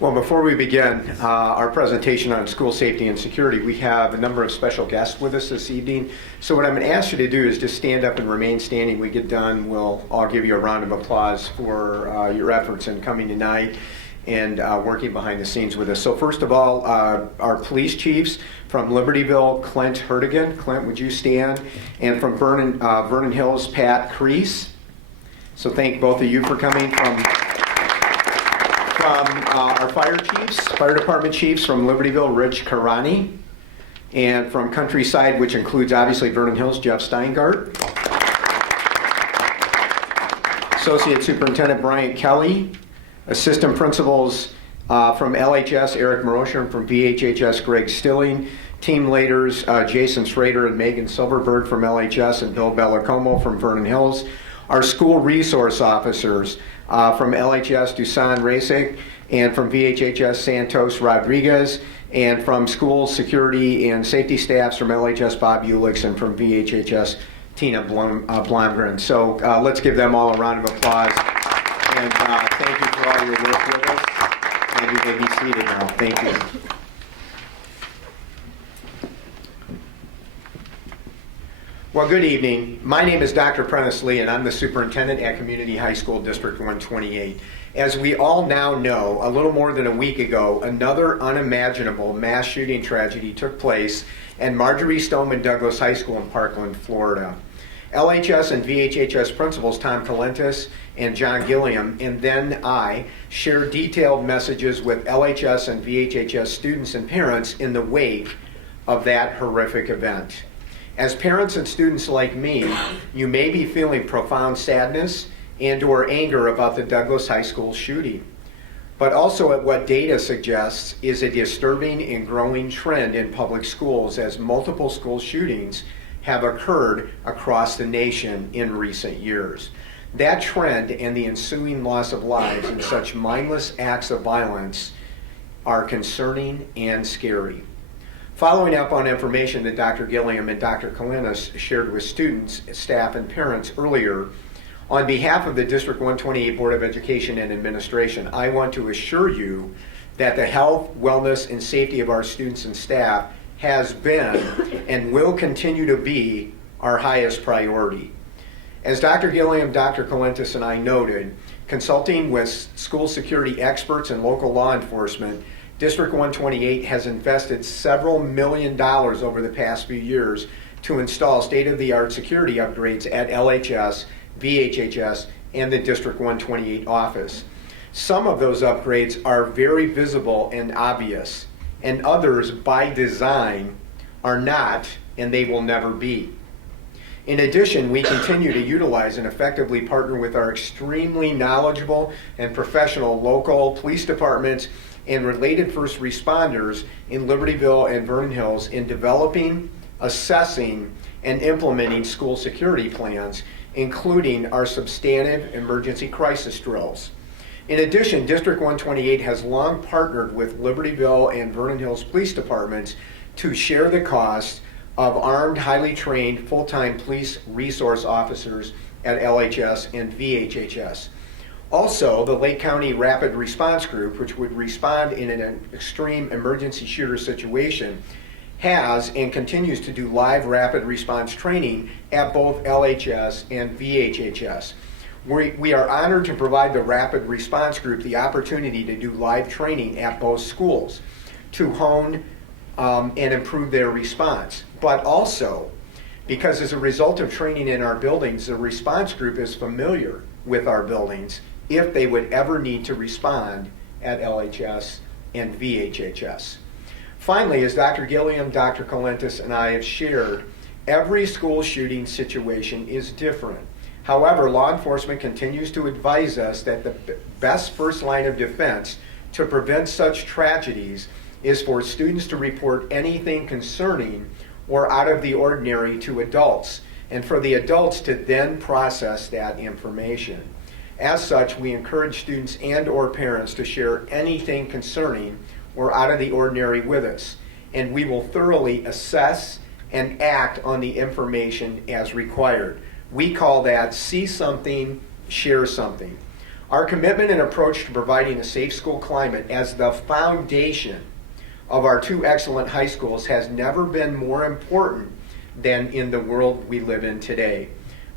Well, before we begin our presentation on school safety and security, we have a number of special guests with us this evening. So what I'm going to ask you to do is just stand up and remain standing. When we get done, I'll give you a round of applause for your efforts in coming tonight and working behind the scenes with us. So first of all, our police chiefs from Libertyville, Clint Hertigan. Clint, would you stand? And from Vernon Hills, Pat Crease. So thank both of you for coming. From our fire department chiefs from Libertyville, Rich Karani, and from Countryside, which includes obviously Vernon Hills, Jeff Steingart. Associate Superintendent Bryant Kelly, Assistant Principals from LHS, Eric Marosher, and from VHHS, Greg Stilling. Team leaders, Jason Schrader and Megan Silverberg from LHS, and Bill Bellacomo from Vernon Hills. Our school resource officers from LHS, Dusan Rasik, and from VHHS, Santos Rodriguez, and from school security and safety staffs from LHS, Bob Ulix, and from VHHS, Tina Blomgren. So let's give them all a round of applause. And thank you for all your work with us. And you may be seated now. Thank you. Well, good evening. My name is Dr. Prentice Lee, and I'm the superintendent at Community High School District 128. As we all now know, a little more than a week ago, another unimaginable mass shooting tragedy took place at Marjorie Stoneman Douglas High School in Parkland, Florida. LHS and VHHS principals Tom Colentus and John Gilliam, and then I, shared detailed messages with LHS and VHHS students and parents in the wake of that horrific event. As parents and students like me, you may be feeling profound sadness and/or anger about the Douglas High School shooting, but also at what data suggests is a disturbing and growing trend in public schools as multiple school shootings have occurred across the nation in recent years. That trend and the ensuing loss of lives in such mindless acts of violence are concerning and scary. Following up on information that Dr. Gilliam and Dr. Colentus shared with students, staff, and parents earlier, on behalf of the District 128 Board of Education and Administration, I want to assure you that the health, wellness, and safety of our students and staff has been and will continue to be our highest priority. As Dr. Gilliam, Dr. Colentus, and I noted, consulting with school security experts and local law enforcement, District 128 has invested several $1 million over the past few years to install state-of-the-art security upgrades at LHS, VHHS, and the District 128 office. Some of those upgrades are very visible and obvious, and others, by design, are not, and they will never be. In addition, we continue to utilize and effectively partner with our extremely knowledgeable and professional local police departments and related first responders in Libertyville and Vernon Hills in developing, assessing, and implementing school security plans, including our substantive emergency crisis drills. In addition, District 128 has long partnered with Libertyville and Vernon Hills Police Departments to share the cost of armed, highly trained, full-time police resource officers at LHS and VHHS. Also, the Lake County Rapid Response Group, which would respond in an extreme emergency shooter situation, has and continues to do live rapid response training at both LHS and VHHS. We are honored to provide the Rapid Response Group the opportunity to do live training at both schools to hone and improve their response. But also, because as a result of training in our buildings, the response group is familiar with our buildings if they would ever need to respond at LHS and VHHS. Finally, as Dr. Gilliam, Dr. Colentus, and I have shared, every school shooting situation is different. However, law enforcement continues to advise us that the best first line of defense to prevent such tragedies is for students to report anything concerning or out of the ordinary to adults, and for the adults to then process that information. As such, we encourage students and/or parents to share anything concerning or out of the ordinary with us, and we will thoroughly assess and act on the information as required. We call that see something, share something. Our commitment and approach to providing a safe school climate as the foundation of our two excellent high schools has never been more important than in the world we live in today.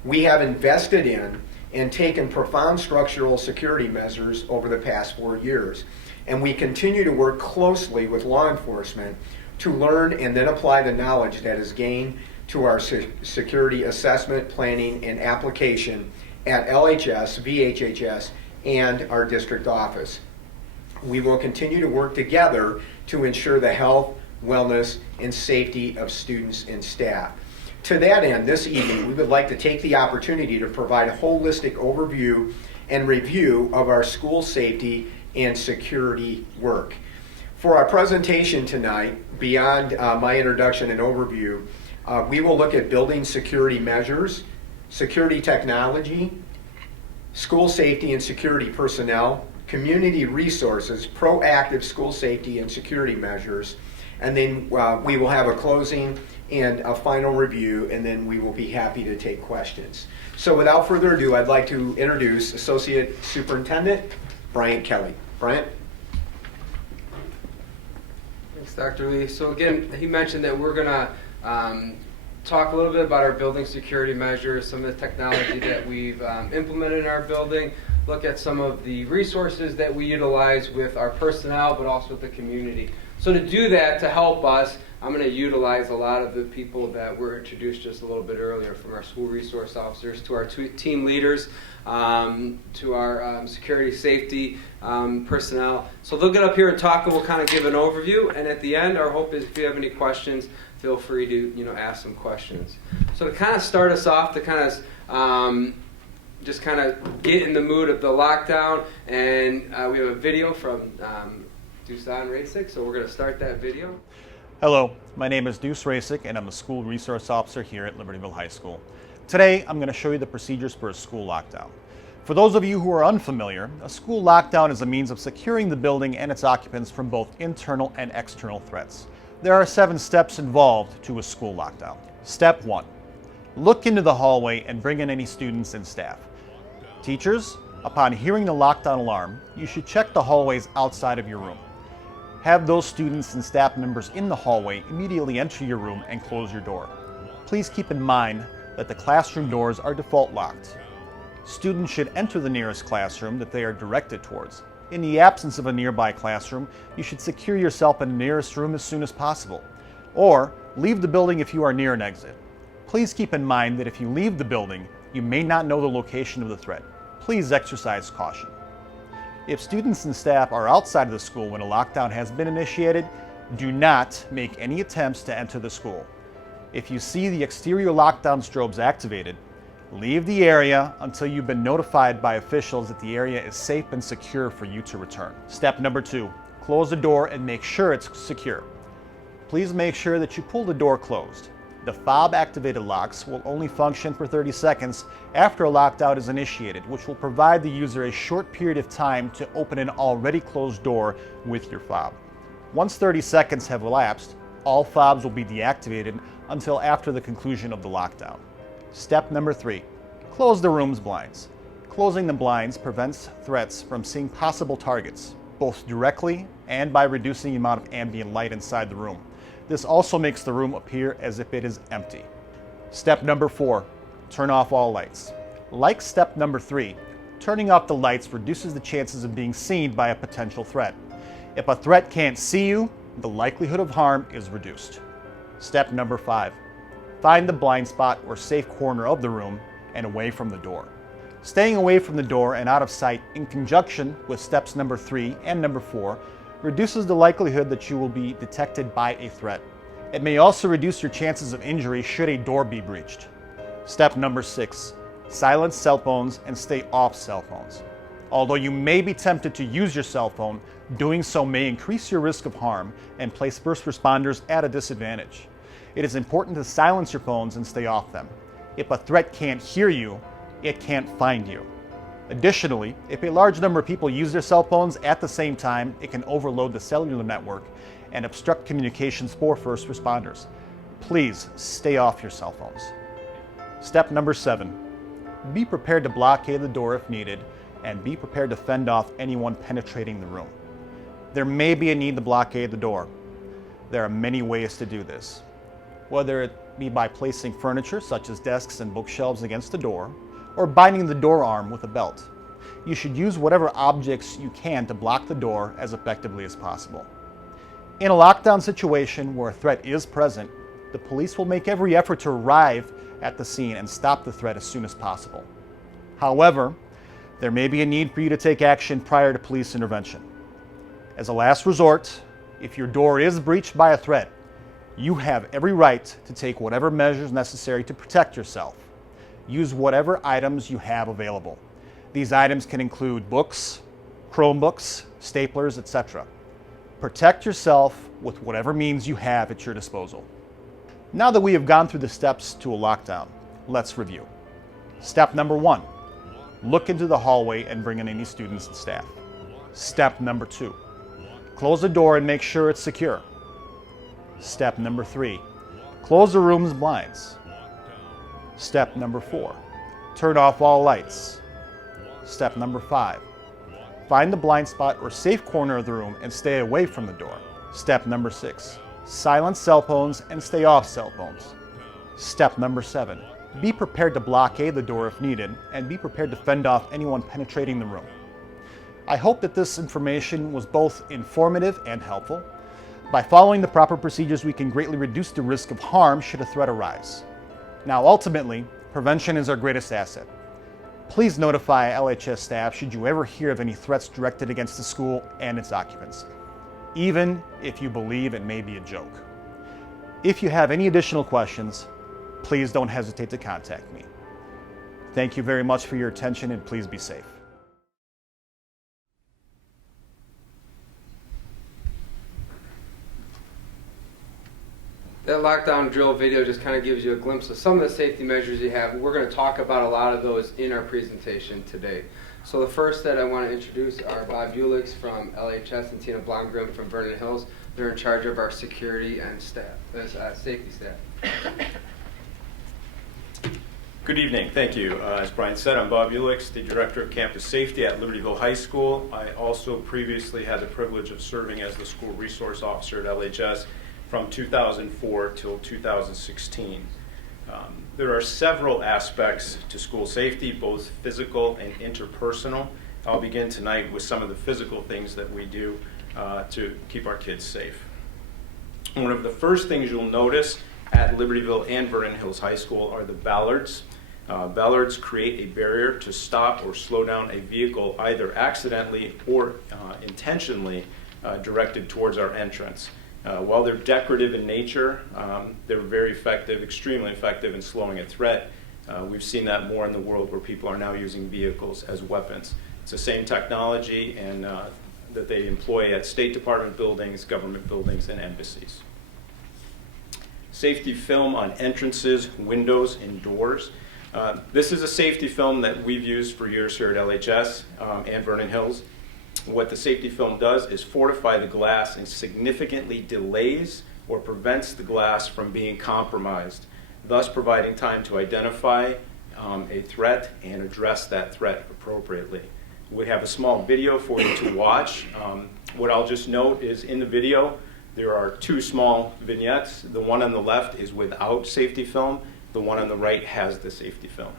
We have invested in and taken profound structural security measures over the past 4 years, and we continue to work closely with law enforcement to learn and then apply the knowledge that is gained to our security assessment, planning, and application at LHS, VHHS, and our district office. We will continue to work together to ensure the health, wellness, and safety of students and staff. To that end, this evening, we would like to take the opportunity to provide a holistic overview and review of our school safety and security work. For our presentation tonight, beyond my introduction and overview, we will look at building security measures, security technology, school safety and security personnel, community resources, proactive school safety and security measures, and then we will have a closing and a final review, and then we will be happy to take questions. So without further ado, I'd like to introduce Associate Superintendent Bryant Kelly. Bryant? Thanks, Dr. Lee. So again, he mentioned that we're going to talk a little bit about our building security measures, some of the technology that we've implemented in our building, look at some of the resources that we utilize with our personnel, but also with the community. So to do that, to help us, I'm going to utilize a lot of the people that were introduced just a little bit earlier, from our school resource officers to our team leaders, to our security safety personnel. So they'll get up here and talk, and we'll kind of give an overview. And at the end, our hope is if you have any questions, feel free to ask some questions. So to kind of start us off, to kind of just kind of get in the mood of the lockdown, and we have a video from D128, so we're going to start that video. Hello, my name is Deuce Rasick, and I'm a school resource officer here at Libertyville High School. Today, I'm going to show you the procedures for a school lockdown. For those of you who are unfamiliar, a school lockdown is a means of securing the building and its occupants from both internal and external threats. There are 7 steps involved to a school lockdown. Step 1. Look into the hallway and bring in any students and staff. Teachers, upon hearing the lockdown alarm, you should check the hallways outside of your room. Have those students and staff members in the hallway immediately enter your room and close your door. Please keep in mind that the classroom doors are default locked. Students should enter the nearest classroom that they are directed towards. In the absence of a nearby classroom, you should secure yourself in the nearest room as soon as possible. Or leave the building if you are near an exit. Please keep in mind that if you leave the building, you may not know the location of the threat. Please exercise caution. If students and staff are outside of the school when a lockdown has been initiated, do not make any attempts to enter the school. If you see the exterior lockdown strobes activated, leave the area until you've been notified by officials that the area is safe and secure for you to return. Step number 2, close the door and make sure it's secure. Please make sure that you pull the door closed. The fob-activated locks will only function for 30 seconds after a lockdown is initiated, which will provide the user a short period of time to open an already closed door with your fob. Once 30 seconds have elapsed, all fobs will be deactivated until after the conclusion of the lockdown. Step number 3, close the room's blinds. Closing the blinds prevents threats from seeing possible targets, both directly and by reducing the amount of ambient light inside the room. This also makes the room appear as if it is empty. Step number 4, turn off all lights. Like step number 3, turning off the lights reduces the chances of being seen by a potential threat. If a threat can't see you, the likelihood of harm is reduced. Step number 5, find the blind spot or safe corner of the room and away from the door. Staying away from the door and out of sight in conjunction with steps number 3 and number 4 reduces the likelihood that you will be detected by a threat. It may also reduce your chances of injury should a door be breached. Step number 6, silence cell phones and stay off cell phones. Although you may be tempted to use your cell phone, doing so may increase your risk of harm and place first responders at a disadvantage. It is important to silence your phones and stay off them. If a threat can't hear you, it can't find you. Additionally, if a large number of people use their cell phones at the same time, it can overload the cellular network and obstruct communications for first responders. Please stay off your cell phones. Step number 7, be prepared to blockade the door if needed and be prepared to fend off anyone penetrating the room. There may be a need to blockade the door. There are many ways to do this, whether it be by placing furniture such as desks and bookshelves against the door, or binding the door arm with a belt. You should use whatever objects you can to block the door as effectively as possible. In a lockdown situation where a threat is present, the police will make every effort to arrive at the scene and stop the threat as soon as possible. However, there may be a need for you to take action prior to police intervention. As a last resort, if your door is breached by a threat, you have every right to take whatever measures necessary to protect yourself. Use whatever items you have available. These items can include books, Chromebooks, staplers, etc. Protect yourself with whatever means you have at your disposal. Now that we have gone through the steps to a lockdown, let's review. Step number 1, look into the hallway and bring in any students and staff. Step number 2, close the door and make sure it's secure. Step number 3, close the room's blinds. Step number 4, turn off all lights. Step number 5, find the blind spot or safe corner of the room and stay away from the door. Step number 6, silence cell phones and stay off cell phones. Step number 7, be prepared to blockade the door if needed and be prepared to fend off anyone penetrating the room. I hope that this information was both informative and helpful. By following the proper procedures, we can greatly reduce the risk of harm should a threat arise. Now, ultimately, prevention is our greatest asset. Please notify LHS staff should you ever hear of any threats directed against the school and its occupants, even if you believe it may be a joke. If you have any additional questions, please don't hesitate to contact me. Thank you very much for your attention, and please be safe. That lockdown drill video just kind of gives you a glimpse of some of the safety measures you have. We're going to talk about a lot of those in our presentation today. So the first that I want to introduce are Bob Ulix from LHS and Tina Blomgren from Vernon Hills. They're in charge of our security and safety staff. Good evening. Thank you. As Brian said, I'm Bob Ulix, the Director of Campus Safety at Libertyville High School. I also previously had the privilege of serving as the School Resource Officer at LHS from 2004 till 2016. There are several aspects to school safety, both physical and interpersonal. I'll begin tonight with some of the physical things that we do to keep our kids safe. One of the first things you'll notice at Libertyville and Vernon Hills High School are the ballards. Ballards create a barrier to stop or slow down a vehicle either accidentally or intentionally directed towards our entrance. While they're decorative in nature, they're very effective, extremely effective in slowing a threat. We've seen that more in the world where people are now using vehicles as weapons. It's the same technology and that they employ at State Department buildings, government buildings, and embassies. Safety film on entrances, windows, and doors. This is a safety film that we've used for years here at LHS and Vernon Hills. What the safety film does is fortify the glass and significantly delays or prevents the glass from being compromised, thus providing time to identify a threat and address that threat appropriately. We have a small video for you to watch. What I'll just note is in the video, there are two small vignettes. The one on the left is without safety film. The one on the right has the safety film.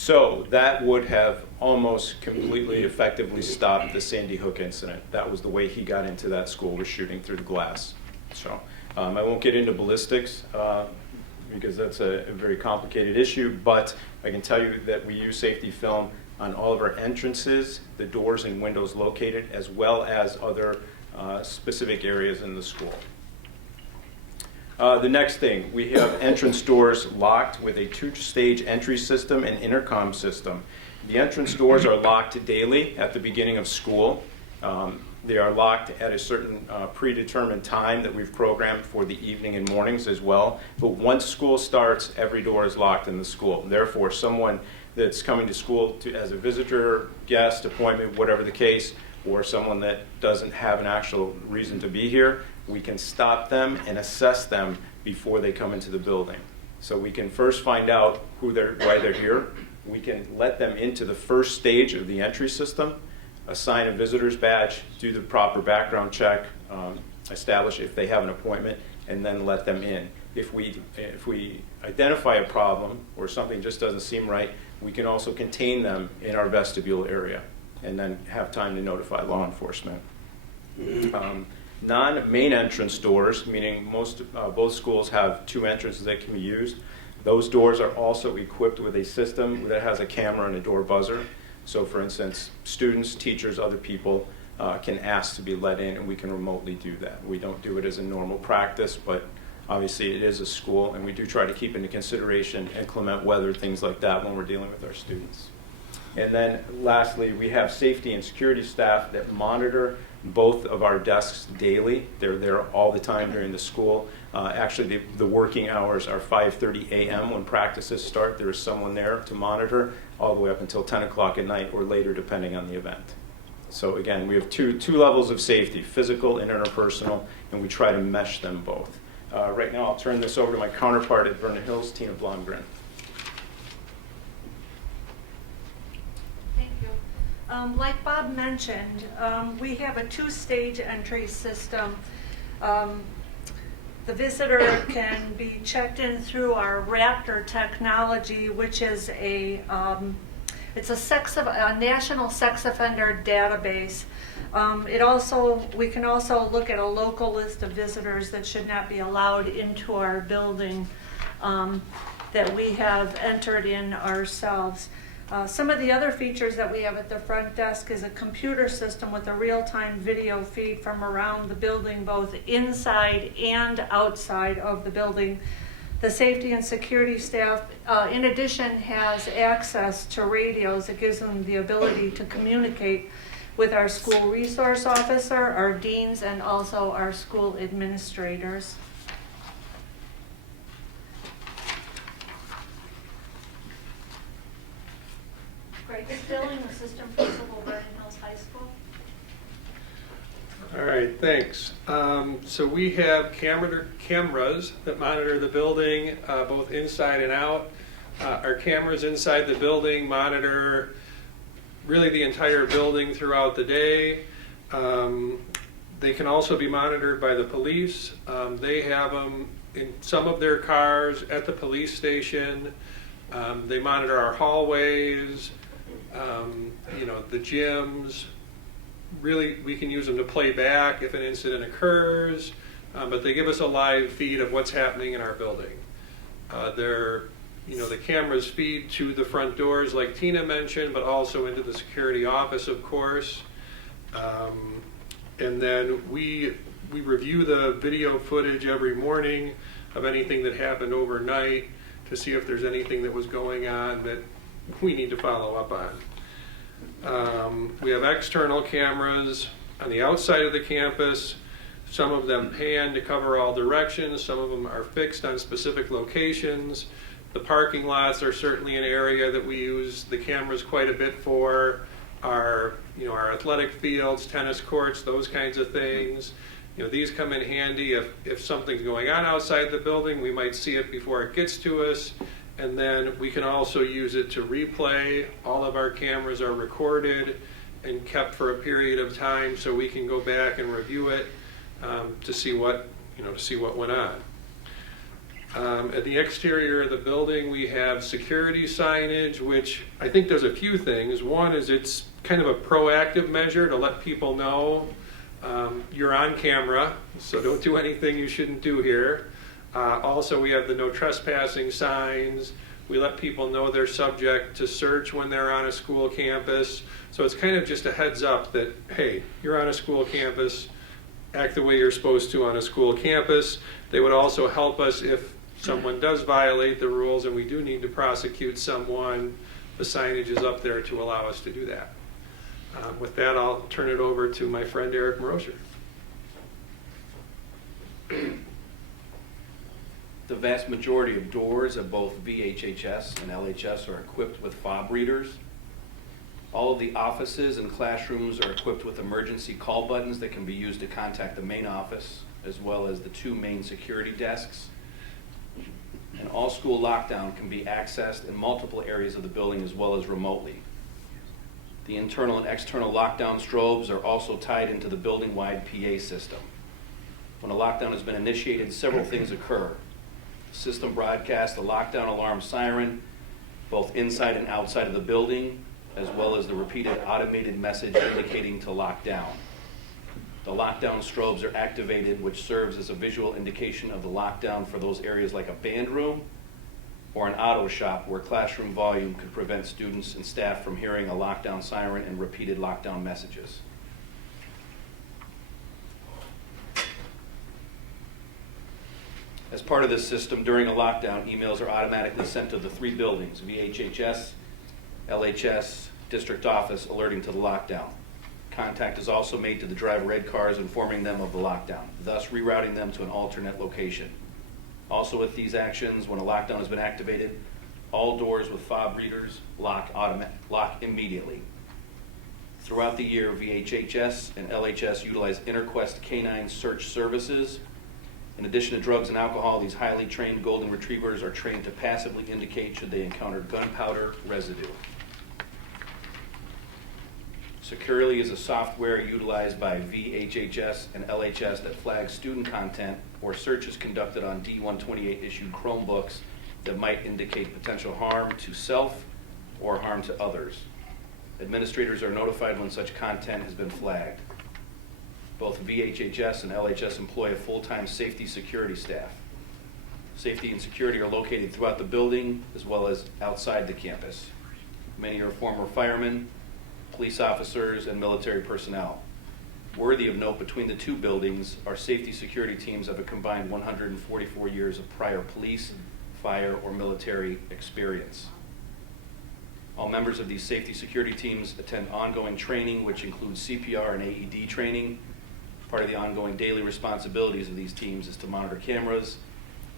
So that would have almost completely effectively stopped the Sandy Hook incident. That was the way he got into that school, was shooting through the glass. So I won't get into ballistics because that's a very complicated issue, but I can tell you that we use safety film on all of our entrances, the doors and windows located, as well as other specific areas in the school. The next thing, we have entrance doors locked with a two-stage entry system and intercom system. The entrance doors are locked daily at the beginning of school. They are locked at a certain predetermined time that we've programmed for the evening and mornings as well. But once school starts, every door is locked in the school. Therefore, someone that's coming to school as a visitor, guest, appointment, whatever the case, or someone that doesn't have an actual reason to be here, we can stop them and assess them before they come into the building. So we can first find out why they're here. We can let them into the first stage of the entry system, assign a visitor's badge, do the proper background check, establish if they have an appointment, and then let them in. If we identify a problem or something just doesn't seem right, we can also contain them in our vestibule area and then have time to notify law enforcement. Non-main entrance doors, meaning both schools have two entrances that can be used. Those doors are also equipped with a system that has a camera and a door buzzer. So for instance, students, teachers, other people can ask to be let in, and we can remotely do that. We don't do it as a normal practice, but obviously it is a school, and we do try to keep into consideration inclement weather, things like that, when we're dealing with our students. And then lastly, we have safety and security staff that monitor both of our desks daily. They're there all the time during the school. Actually, the working hours are 5:30 a.m. when practices start. There is someone there to monitor all the way up until 10 o'clock at night or later, depending on the event. So again, we have two levels of safety, physical and interpersonal, and we try to mesh them both. Right now, I'll turn this over to my counterpart at Vernon Hills, Tina Blomgren. Like Bob mentioned, we have a two-stage entry system. The visitor can be checked in through our Raptor technology, which is a national sex offender database. We can also look at a local list of visitors that should not be allowed into our building that we have entered in ourselves. Some of the other features that we have at the front desk is a computer system with a real-time video feed from around the building, both inside and outside of the building. The safety and security staff, in addition, has access to radios. It gives them the ability to communicate with our school resource officer, our deans, and also our school administrators. Greg Stilling, Assistant Principal, Vernon Hills High School. All right, thanks. So we have cameras that monitor the building, both inside and out. Our cameras inside the building monitor really the entire building throughout the day. They can also be monitored by the police. They have them in some of their cars at the police station. They monitor our hallways, the gyms. Really, we can use them to play back if an incident occurs, but they give us a live feed of what's happening in our building. The cameras feed to the front doors, like Tina mentioned, but also into the security office, of course. And then we review the video footage every morning of anything that happened overnight to see if there's anything that was going on that we need to follow up on. We have external cameras on the outside of the campus. Some of them pan to cover all directions. Some of them are fixed on specific locations. The parking lots are certainly an area that we use the cameras quite a bit for. Our athletic fields, tennis courts, those kinds of things. These come in handy if something's going on outside the building. We might see it before it gets to us. And then we can also use it to replay. All of our cameras are recorded and kept for a period of time, so we can go back and review it to see what went on. At the exterior of the building, we have security signage, which I think does a few things. One is it's kind of a proactive measure to let people know you're on camera, so don't do anything you shouldn't do here. Also, we have the no trespassing signs. We let people know they're subject to search when they're on a school campus. So it's kind of just a heads up that, hey, you're on a school campus, act the way you're supposed to on a school campus. They would also help us if someone does violate the rules and we do need to prosecute someone. The signage is up there to allow us to do that. With that, I'll turn it over to my friend Eric Moroser. The vast majority of doors of both VHHS and LHS are equipped with fob readers. All of the offices and classrooms are equipped with emergency call buttons that can be used to contact the main office, as well as the 2 main security desks. And all school lockdown can be accessed in multiple areas of the building as well as remotely. The internal and external lockdown strobes are also tied into the building-wide PA system. When a lockdown has been initiated, several things occur. The system broadcasts the lockdown alarm siren, both inside and outside of the building, as well as the repeated automated message indicating to lock down. The lockdown strobes are activated, which serves as a visual indication of the lockdown for those areas like a band room or an auto shop where classroom volume could prevent students and staff from hearing a lockdown siren and repeated lockdown messages. As part of this system, during a lockdown, emails are automatically sent to the 3 buildings, VHHS, LHS, district office, alerting to the lockdown. Contact is also made to the driver ed cars informing them of the lockdown, thus rerouting them to an alternate location. Also with these actions, when a lockdown has been activated, all doors with fob readers lock immediately. Throughout the year, VHHS and LHS utilize InterQuest canine search services. In addition to drugs and alcohol, these highly trained golden retrievers are trained to passively indicate should they encounter gunpowder residue. Securely is a software utilized by VHHS and LHS that flags student content or searches conducted on D128 issued Chromebooks that might indicate potential harm to self or harm to others. Administrators are notified when such content has been flagged. Both VHHS and LHS employ a full-time safety security staff. Safety and security are located throughout the building as well as outside the campus. Many are former firemen, police officers, and military personnel. Worthy of note, between the 2 buildings, our safety security teams have a combined 144 years of prior police, fire, or military experience. All members of these safety security teams attend ongoing training, which includes CPR and AED training. Part of the ongoing daily responsibilities of these teams is to monitor cameras,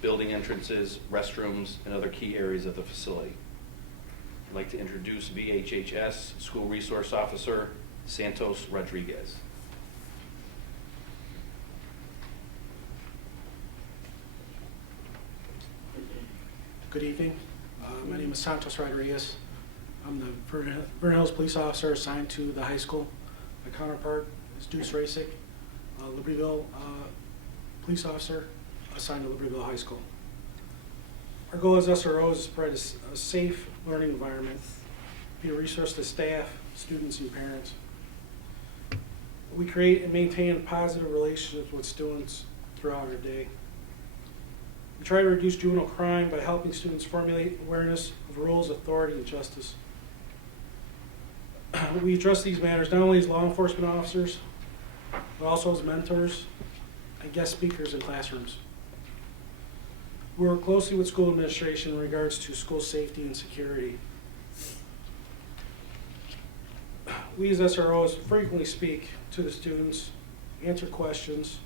building entrances, restrooms, and other key areas of the facility. I'd like to introduce VHHS School Resource Officer Santos Rodriguez. Good evening. My name is Santos Rodriguez. I'm the Vernon Hills Police Officer assigned to the high school. My counterpart is Deuce Rasick, Libertyville Police Officer assigned to Libertyville High School. Our goal as SROs is to provide a safe learning environment, be a resource to staff, students, and parents. We create and maintain positive relationships with students throughout our day. We try to reduce juvenile crime by helping students formulate awareness of rules, authority, and justice. We address these matters not only as law enforcement officers, but also as mentors and guest speakers in classrooms. We work closely with school administration in regards to school safety and security. We as SROs frequently speak to the students, answer questions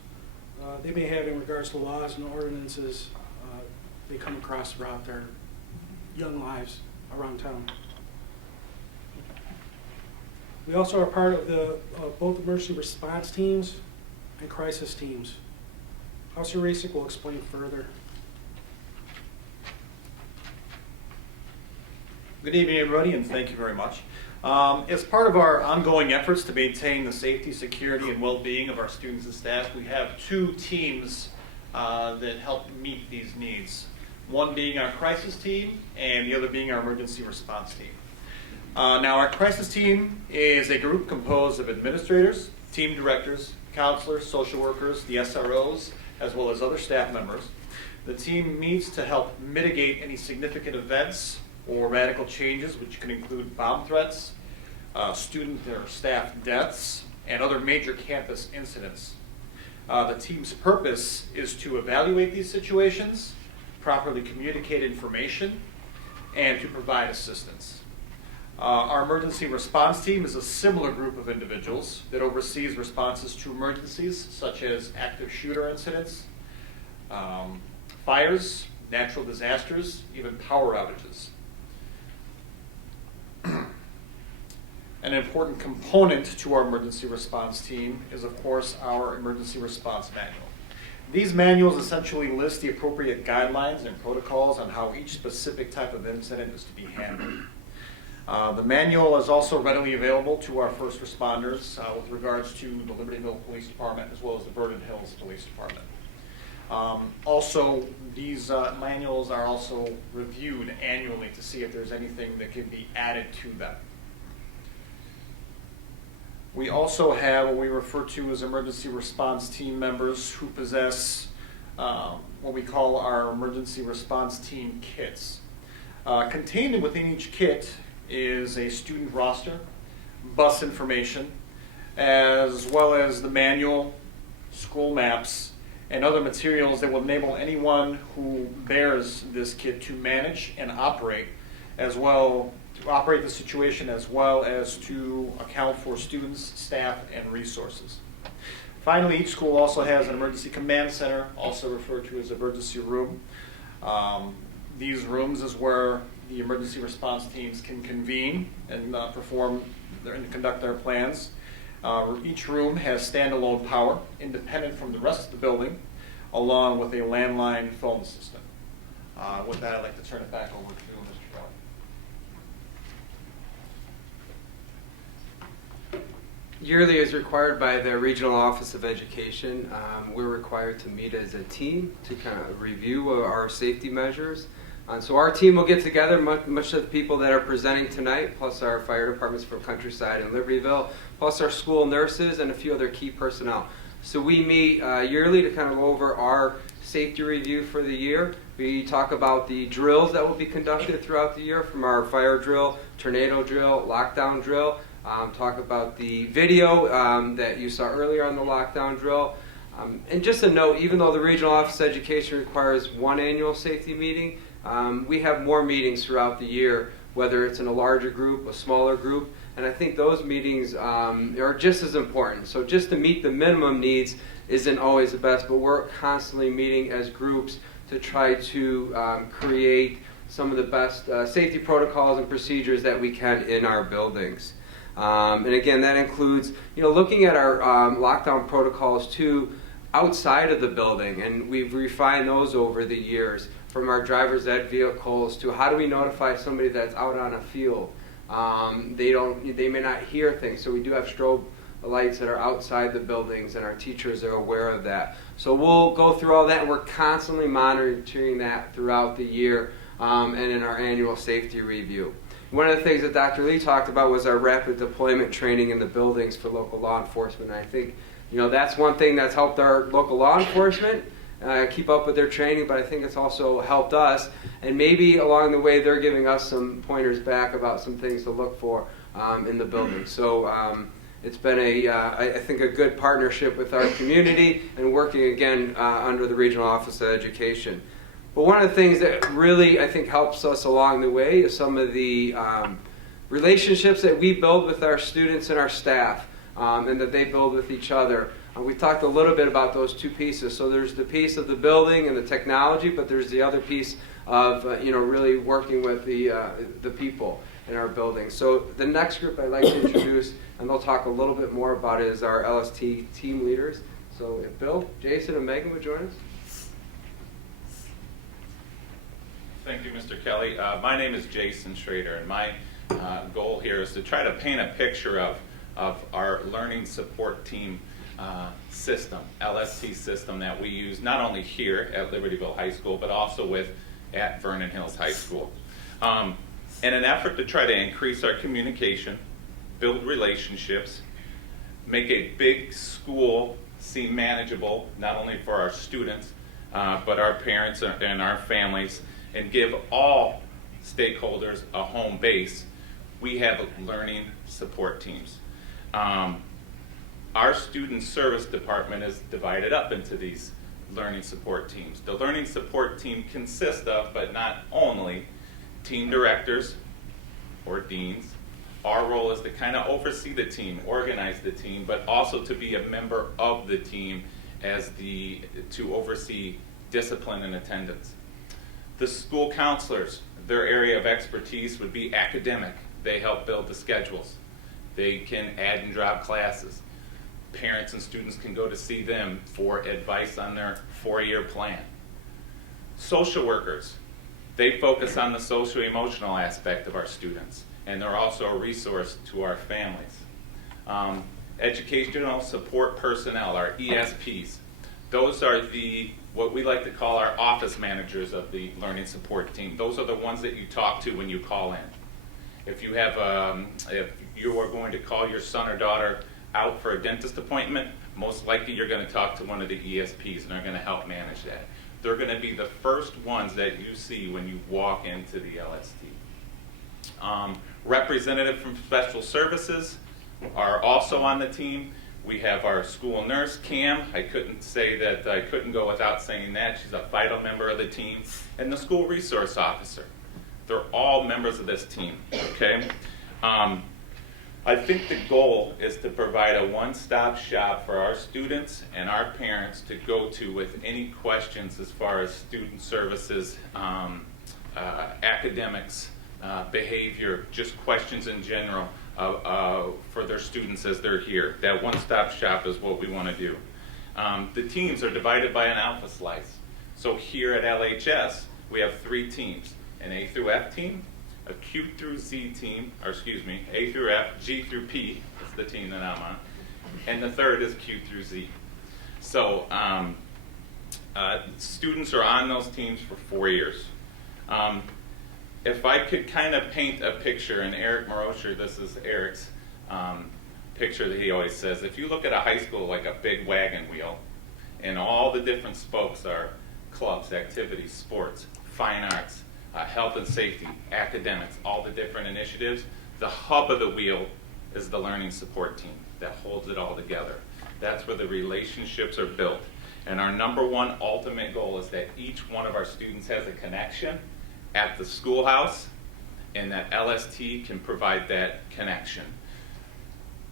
they may have in regards to laws and ordinances they come across throughout their young lives around town. We also are part of the both emergency response teams and crisis teams. Officer Rasick will explain further. Good evening, everybody, and thank you very much. As part of our ongoing efforts to maintain the safety, security, and well-being of our students and staff, we have 2 teams that help meet these needs. one being our crisis team and the other being our emergency response team. Now, our crisis team is a group composed of administrators, team directors, counselors, social workers, the SROs, as well as other staff members. The team meets to help mitigate any significant events or radical changes, which can include bomb threats, student or staff deaths, and other major campus incidents. The team's purpose is to evaluate these situations, properly communicate information, and to provide assistance. Our emergency response team is a similar group of individuals that oversees responses to emergencies such as active shooter incidents, fires, natural disasters, even power outages. An important component to our emergency response team is, of course, our emergency response manual. These manuals essentially list the appropriate guidelines and protocols on how each specific type of incident is to be handled. The manual is also readily available to our first responders with regards to the Libertyville Police Department as well as the Vernon Hills Police Department. Also, these manuals are also reviewed annually to see if there's anything that can be added to them. We also have what we refer to as emergency response team members who possess what we call our emergency response team kits. Contained within each kit is a student roster, bus information, as well as the manual, school maps, and other materials that will enable anyone who bears this kit to manage and operate, as well to operate the situation, as well as to account for students, staff, and resources. Finally, each school also has an emergency command center, also referred to as emergency room. These rooms is where the emergency response teams can convene and conduct their plans. Each room has standalone power, independent from the rest of the building, along with a landline phone system. With that, I'd like to turn it back over to Mr. Kelly. Yearly, as required by the Regional Office of Education, we're required to meet as a team to kind of review our safety measures. So our team will get together, much of the people that are presenting tonight, plus our fire departments from Countryside and Libertyville, plus our school nurses and a few other key personnel. So we meet yearly to kind of go over our safety review for the year. We talk about the drills that will be conducted throughout the year, from our fire drill, tornado drill, lockdown drill. Talk about the video that you saw earlier on the lockdown drill. And just a note, even though the Regional Office of Education requires one annual safety meeting, we have more meetings throughout the year, whether it's in a larger group, a smaller group, and I think those meetings are just as important. So just to meet the minimum needs isn't always the best, but we're constantly meeting as groups to try to create some of the best safety protocols and procedures that we can in our buildings. And again, that includes, looking at our lockdown protocols too outside of the building, and we've refined those over the years, from our driver's ed vehicles to how do we notify somebody that's out on a field. They may not hear things, so we do have strobe lights that are outside the buildings, and our teachers are aware of that. So we'll go through all that, and we're constantly monitoring that throughout the year and in our annual safety review. One of the things that Dr. Lee talked about was our rapid deployment training in the buildings for local law enforcement. And I think, that's one thing that's helped our local law enforcement keep up with their training, but I think it's also helped us, and maybe along the way they're giving us some pointers back about some things to look for in the building. So it's been I think a good partnership with our community and working again under the Regional Office of Education. But one of the things that really I think helps us along the way is some of the relationships that we build with our students and our staff, and that they build with each other. We talked a little bit about those two pieces. So there's the piece of the building and the technology, but there's the other piece of really working with the people in our building. So the next group I'd like to introduce, and they'll talk a little bit more about it, is our LST team leaders. So if Bill, Jason, and Megan would join us. Thank you, Mr. Kelly. My name is Jason Schrader, and my goal here is to try to paint a picture of our learning support team system, LST system, that we use not only here at Libertyville High School, but also with at Vernon Hills High School. In an effort to try to increase our communication, build relationships, make a big school seem manageable, not only for our students, but our parents and our families, and give all stakeholders a home base, we have learning support teams. Our student service department is divided up into these learning support teams. The learning support team consists of, but not only, team directors or deans. Our role is to kind of oversee the team, organize the team, but also to be a member of the team to oversee discipline and attendance. The school counselors, their area of expertise would be academic. They help build the schedules. They can add and drop classes. Parents and students can go to see them for advice on their 4-year plan. Social workers, they focus on the socio-emotional aspect of our students, and they're also a resource to our families. Educational support personnel, our ESPs, those are what we like to call our office managers of the learning support team. Those are the ones that you talk to when you call in. If you are going to call your son or daughter out for a dentist appointment, most likely you're going to talk to one of the ESPs, and they're going to help manage that. They're going to be the first ones that you see when you walk into the LST. Representative from special services are also on the team. We have our school nurse, Cam. I couldn't go without saying that. She's a vital member of the team. And the school resource officer. They're all members of this team, okay? I think the goal is to provide a one-stop shop for our students and our parents to go to with any questions as far as student services, academics, behavior, just questions in general for their students as they're here. That one-stop shop is what we want to do. The teams are divided by an alpha slice. So here at LHS, we have 3 teams, an A through F team, a Q through Z team, or excuse me, A through F, G through P is the team that I'm on, and the third is Q through Z. So students are on those teams for 4 years. If I could kind of paint a picture, and Eric Marosher, this is Eric's picture that he always says, if you look at a high school like a big wagon wheel, and all the different spokes are clubs, activities, sports, fine arts, health and safety, academics, all the different initiatives, the hub of the wheel is the learning support team that holds it all together. That's where the relationships are built. And our number one ultimate goal is that each one of our students has a connection at the schoolhouse, and that LST can provide that connection.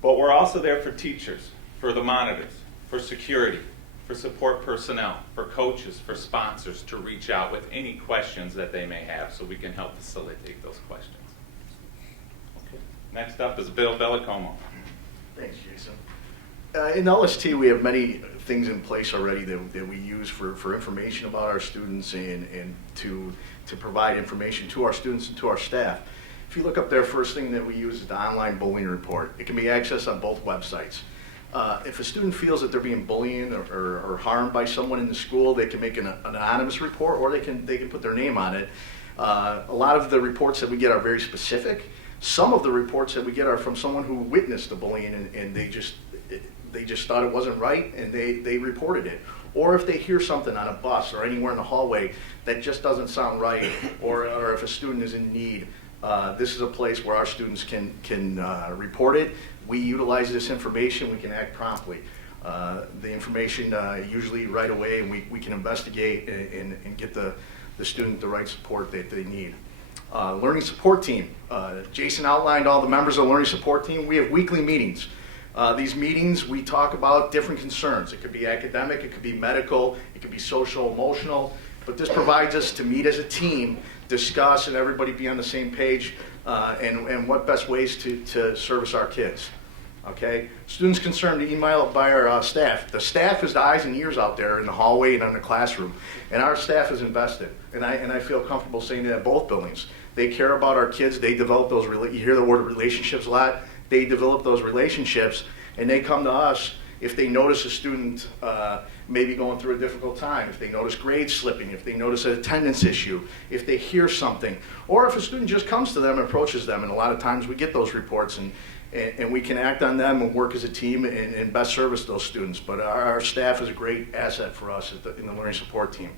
But we're also there for teachers, for the monitors, for security, for support personnel, for coaches, for sponsors to reach out with any questions that they may have so we can help facilitate those questions. Okay. Next up is Bill Bellicomo. Thanks, Jason. In LST, we have many things in place already that we use for information about our students and to provide information to our students and to our staff. If you look up there, first thing that we use is the online bullying report. It can be accessed on both websites. If a student feels that they're being bullied or harmed by someone in the school, they can make an anonymous report, or they can put their name on it. A lot of the reports that we get are very specific. Some of the reports that we get are from someone who witnessed the bullying and they just thought it wasn't right and they reported it. Or if they hear something on a bus or anywhere in the hallway that just doesn't sound right, or if a student is in need, this is a place where our students can report it. We utilize this information, we can act promptly. The information usually right away, and we can investigate and get the student the right support that they need. Learning support team. Jason outlined all the members of the learning support team. We have weekly meetings. These meetings, we talk about different concerns. It could be academic, it could be medical, it could be social, emotional, but this provides us to meet as a team, discuss, and everybody be on the same page, and what best ways to service our kids. Okay? Students concerned, emailed by our staff. The staff is the eyes and ears out there in the hallway and in the classroom, and our staff is invested, and I feel comfortable saying that at both buildings. They care about our kids. They develop those, you hear the word relationships a lot. They develop those relationships, and they come to us if they notice a student maybe going through a difficult time, if they notice grades slipping, if they notice an attendance issue, if they hear something, or if a student just comes to them and approaches them. And a lot of times we get those reports, and we can act on them and work as a team and best service those students. But our staff is a great asset for us in the learning support team.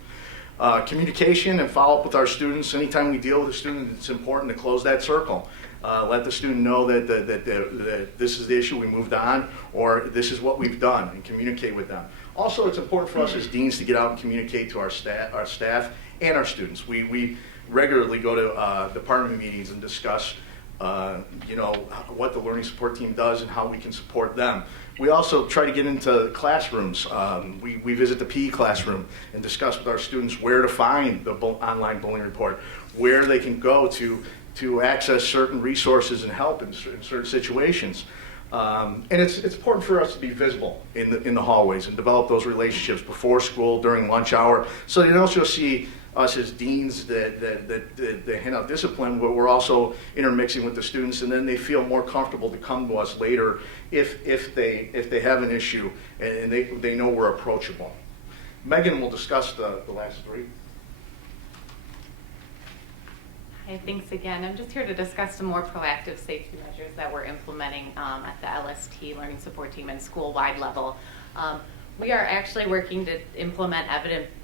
Communication and follow-up with our students. Anytime we deal with a student, it's important to close that circle. Let the student know that this is the issue, we moved on, or this is what we've done, and communicate with them. Also, it's important for us as deans to get out and communicate to our staff and our students. We regularly go to department meetings and discuss what the learning support team does and how we can support them. We also try to get into classrooms. We visit the PE classroom and discuss with our students where to find the online bullying report, where they can go to access certain resources and help in certain situations. And it's important for us to be visible in the hallways and develop those relationships before school, during lunch hour, so you don't just see us as deans that hand out discipline, but we're also intermixing with the students, and then they feel more comfortable to come to us later if they have an issue and they know we're approachable. Megan will discuss the last three. Hi, thanks again. I'm just here to discuss some more proactive safety measures that we're implementing at the LST Learning Support Team and school-wide level. We are actually working to implement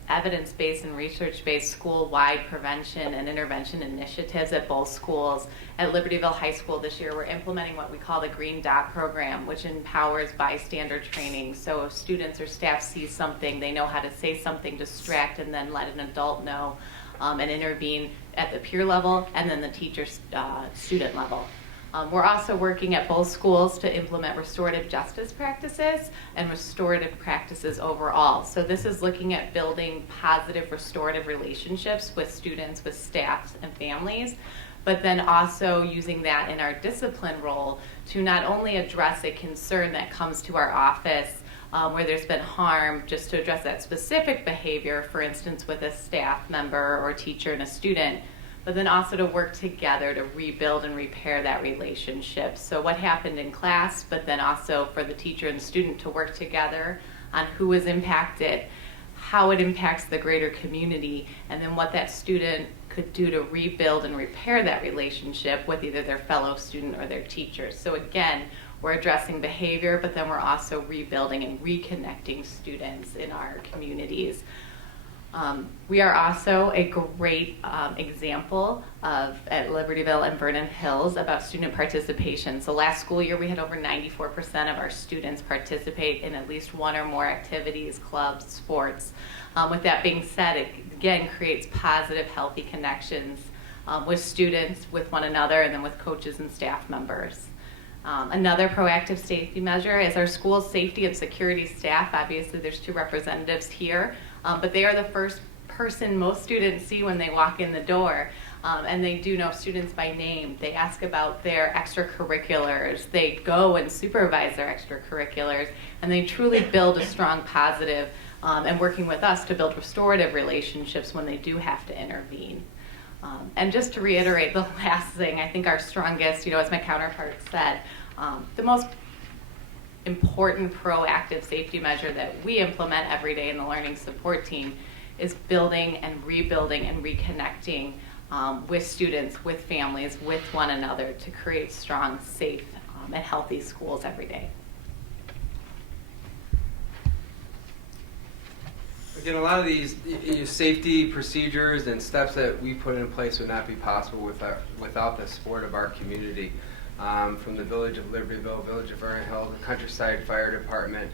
evidence-based and research-based school-wide prevention and intervention initiatives at both schools. At Libertyville High School this year, we're implementing what we call the Green Dot program, which empowers bystander training. So if students or staff see something, they know how to say something, distract, and then let an adult know and intervene at the peer level and then the teacher-student level. We're also working at both schools to implement restorative justice practices and restorative practices overall. So this is looking at building positive restorative relationships with students, with staff and families, but then also using that in our discipline role to not only address a concern that comes to our office where there's been harm, just to address that specific behavior, for instance, with a staff member or teacher and a student, but then also to work together to rebuild and repair that relationship. So what happened in class, but then also for the teacher and student to work together on who was impacted, how it impacts the greater community, and then what that student could do to rebuild and repair that relationship with either their fellow student or their teachers. So again, we're addressing behavior, but then we're also rebuilding and reconnecting students in our communities. We are also a great example at Libertyville and Vernon Hills about student participation. So last school year we had over 94% of our students participate in at least one or more activities, clubs, sports. With that being said, it again creates positive, healthy connections with students, with one another, and then with coaches and staff members. Another proactive safety measure is our school's safety and security staff. Obviously there's two representatives here, but they are the first person most students see when they walk in the door. And they do know students by name. They ask about their extracurriculars. They go and supervise their extracurriculars, and they truly build a strong positive and working with us to build restorative relationships when they do have to intervene. And just to reiterate the last thing, I think our strongest, as my counterpart said, the most important proactive safety measure that we implement every day in the learning support team is building and rebuilding and reconnecting with students, with families, with one another to create strong, safe, and healthy schools every day. Again, a lot of these safety procedures and steps that we put in place would not be possible without the support of our community. From the Village of Libertyville, Village of Vernon Hills, the Countryside Fire Department,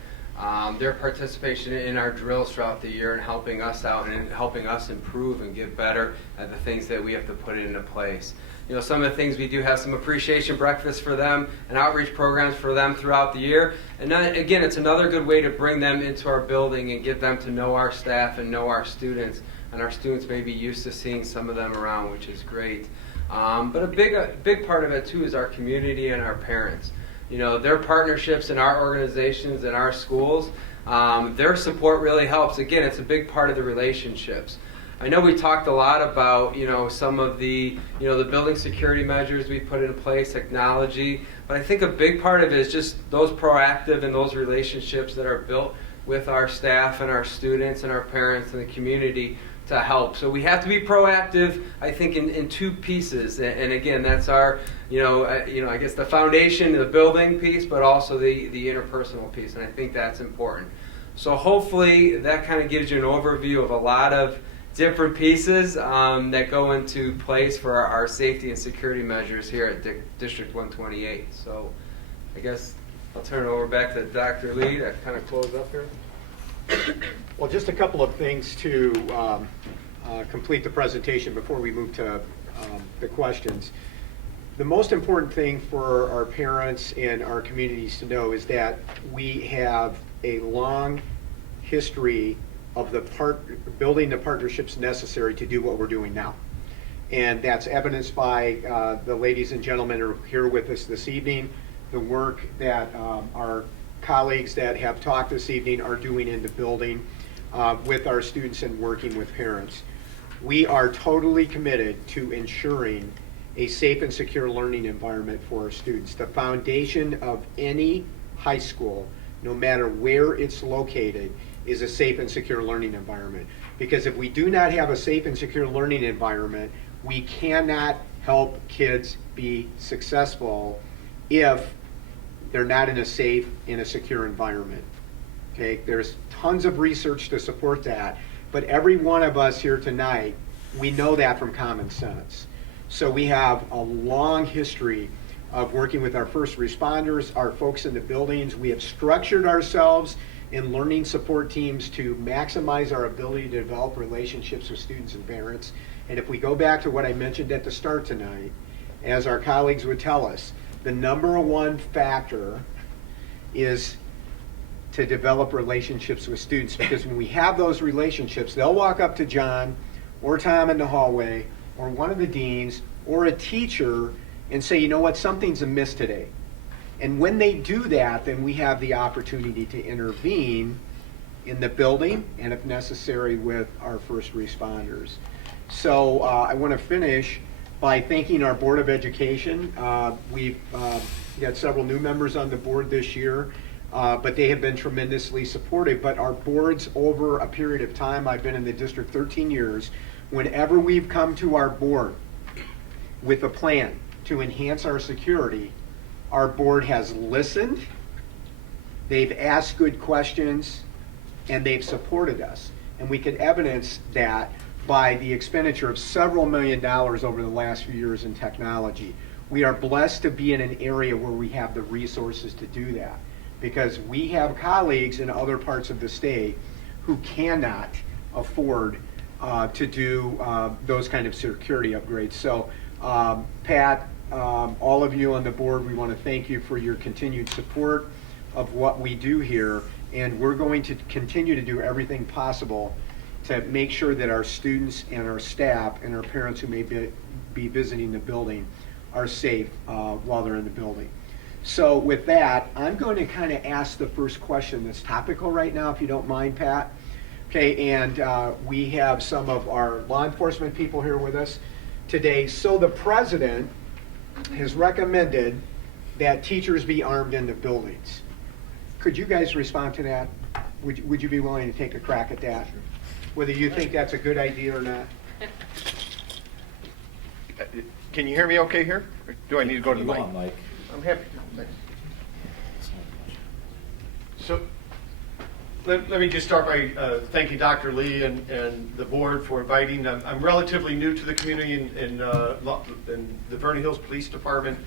their participation in our drills throughout the year and helping us out and helping us improve and get better at the things that we have to put into place. Some of the things we do have some appreciation breakfasts for them and outreach programs for them throughout the year. And again, it's another good way to bring them into our building and get them to know our staff and know our students. And our students may be used to seeing some of them around, which is great. But a big part of it too is our community and our parents. Their partnerships in our organizations and our schools, their support really helps. Again, it's a big part of the relationships. I know we talked a lot about, some of the, the building security measures we put in place, technology, but I think a big part of it is just those proactive and those relationships that are built with our staff and our students and our parents and the community to help. So we have to be proactive, I think, in two pieces. And again, that's our, I guess the foundation, the building piece, but also the interpersonal piece. And I think that's important. So hopefully that kind of gives you an overview of a lot of different pieces that go into place for our safety and security measures here at District 128. So I guess I'll turn it over back to Dr. Lee to kind of close up here. Well, just a couple of things to complete the presentation before we move to the questions. The most important thing for our parents and our communities to know is that we have a long history of building the partnerships necessary to do what we're doing now. And that's evidenced by the ladies and gentlemen who are here with us this evening, the work that our colleagues that have talked this evening are doing in the building with our students and working with parents. We are totally committed to ensuring a safe and secure learning environment for our students. The foundation of any high school, no matter where it's located, is a safe and secure learning environment. Because if we do not have a safe and secure learning environment, we cannot help kids be successful if they're not in a safe, in a secure environment. Okay, there's tons of research to support that, but every one of us here tonight, we know that from common sense. So we have a long history of working with our first responders, our folks in the buildings. We have structured ourselves in learning support teams to maximize our ability to develop relationships with students and parents. And if we go back to what I mentioned at the start tonight, as our colleagues would tell us, the number one factor is to develop relationships with students, because when we have those relationships, they'll walk up to John or Tom in the hallway or one of the deans or a teacher and say, you know what, something's amiss today. And when they do that, then we have the opportunity to intervene in the building and if necessary with our first responders. So I want to finish by thanking our Board of Education. We've got several new members on the board this year, but they have been tremendously supportive. But our boards, over a period of time, I've been in the district 13 years, whenever we've come to our board with a plan to enhance our security, our board has listened, they've asked good questions, and they've supported us. And we could evidence that by the expenditure of several $1 million over the last few years in technology. We are blessed to be in an area where we have the resources to do that, because we have colleagues in other parts of the state who cannot afford to do those kind of security upgrades. So Pat, all of you on the board, we want to thank you for your continued support of what we do here, and we're going to continue to do everything possible to make sure that our students and our staff and our parents who may be visiting the building are safe while they're in the building. So with that, I'm going to kind of ask the first question that's topical right now, if you don't mind, Pat. Okay, and we have some of our law enforcement people here with us today. So the president has recommended that teachers be armed in the buildings. Could you guys respond to that? Would you be willing to take a crack at that? Whether you think that's a good idea or not? Can you hear me okay here? Or do I need to go to the mic? Mike. I'm happy to. So let me just start by thanking Dr. Lee and the board for inviting them. I'm relatively new to the community in the Vernon Hills Police Department,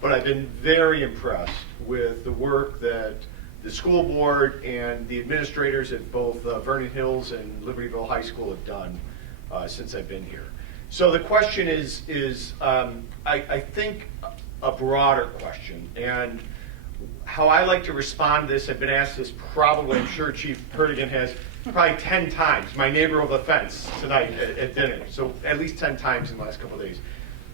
but I've been very impressed with the work that the school board and the administrators at both Vernon Hills and Libertyville High School have done since I've been here. So the question is I think, a broader question. And how I like to respond to this, I've been asked this probably, I'm sure Chief Perdigan has, probably 10 times. My neighbor over the fence tonight at dinner. So at least 10 times in the last couple of days.